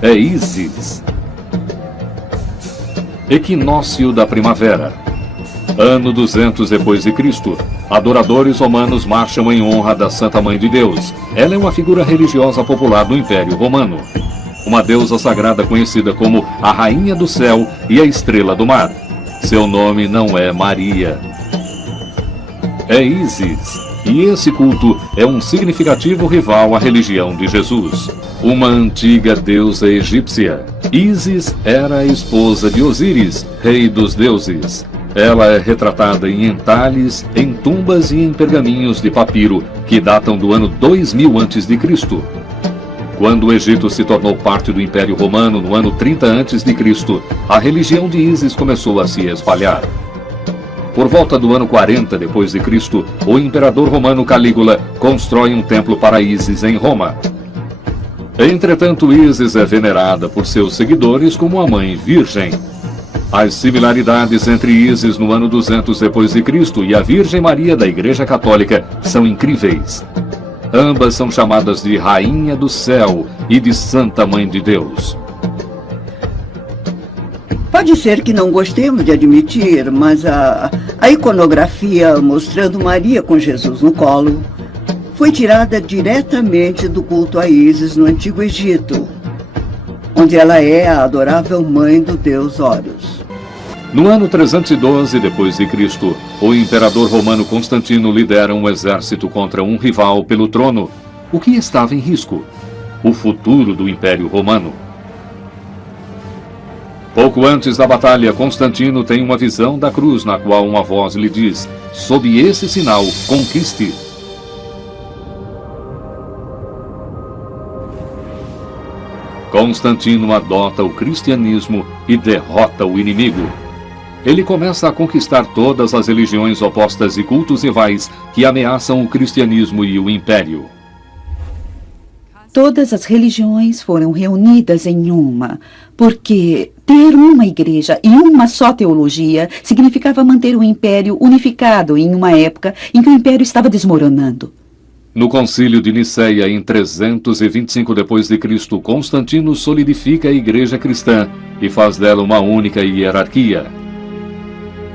É Ísis. Equinócio da primavera. Ano 200 depois de Cristo. Adoradores romanos marcham em honra da Santa Mãe de Deus. Ela é uma figura religiosa popular do Império Romano. Uma deusa sagrada conhecida como a Rainha do Céu e a Estrela do Mar. Seu nome não é Maria. É Ísis. E esse culto é um significativo rival à religião de Jesus. Uma antiga deusa egípcia. Ísis era a esposa de Osíris, rei dos deuses. Ela é retratada em entalhes, em tumbas e em pergaminhos de papiro que datam do ano 2000 a.C. Quando o Egito se tornou parte do Império Romano no ano 30 a.C., a religião de Ísis começou a se espalhar. Por volta do ano 40 d.C., o imperador romano Calígula constrói um templo para Ísis em Roma. Entretanto, Ísis é venerada por seus seguidores como a Mãe Virgem. As similaridades entre Ísis no ano 200 d.C. e a Virgem Maria da Igreja Católica são incríveis. Ambas são chamadas de Rainha do Céu e de Santa Mãe de Deus. Pode ser que não gostemos de admitir, mas a iconografia mostrando Maria com Jesus no colo foi tirada diretamente do culto a Ísis no Antigo Egito, onde ela é a adorável mãe do deus Horus. No ano 312 d.C., o imperador romano Constantino lidera um exército contra um rival pelo trono. O que estava em risco? O futuro do Império Romano. Pouco antes da batalha, Constantino tem uma visão da cruz na qual uma voz lhe diz: sob esse sinal, conquiste. Constantino adota o cristianismo e derrota o inimigo. Ele começa a conquistar todas as religiões opostas e cultos rivais que ameaçam o cristianismo e o império. Todas as religiões foram reunidas em uma, porque ter uma igreja e uma só teologia significava manter o império unificado em uma época em que o império estava desmoronando. No concílio de Niceia, em 325 d.C., Constantino solidifica a igreja cristã e faz dela uma única hierarquia,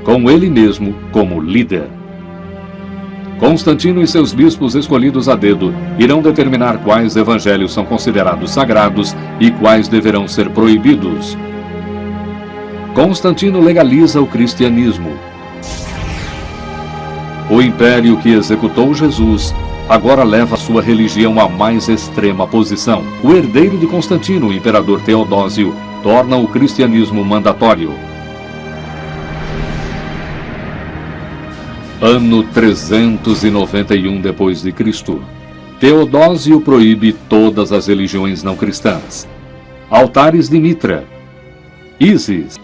com ele mesmo como líder. Constantino e seus bispos escolhidos a dedo irão determinar quais evangelhos são considerados sagrados e quais deverão ser proibidos. Constantino legaliza o cristianismo. O império que executou Jesus agora leva sua religião à mais extrema posição. O herdeiro de Constantino, o imperador Teodósio, torna o cristianismo mandatório. Ano 391 d.C. Teodósio proíbe todas as religiões não cristãs. Altares de Mitra, Ísis.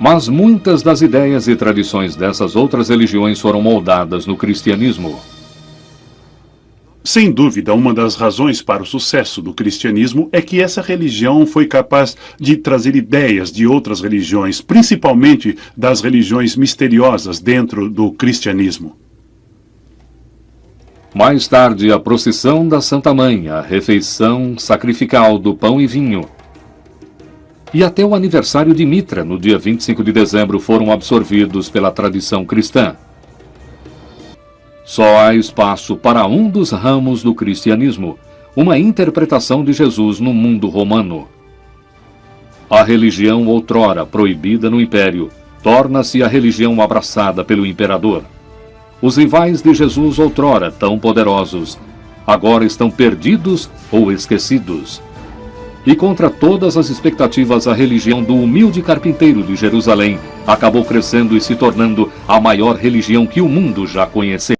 Mas muitas das ideias e tradições dessas outras religiões foram moldadas no cristianismo. Sem dúvida, uma das razões para o sucesso do cristianismo é que essa religião foi capaz de trazer ideias de outras religiões, principalmente das religiões misteriosas dentro do cristianismo. Mais tarde, a procissão da Santa Mãe, a refeição sacrificial do pão e vinho, e até o aniversário de Mitra, no dia 25 de dezembro, foram absorvidos pela tradição cristã. Só há espaço para um dos ramos do cristianismo, uma interpretação de Jesus no mundo romano. A religião outrora proibida no império torna-se a religião abraçada pelo imperador. Os rivais de Jesus outrora tão poderosos agora estão perdidos ou esquecidos. E contra todas as expectativas, a religião do humilde carpinteiro de Jerusalém acabou crescendo e se tornando a maior religião que o mundo já conheceu.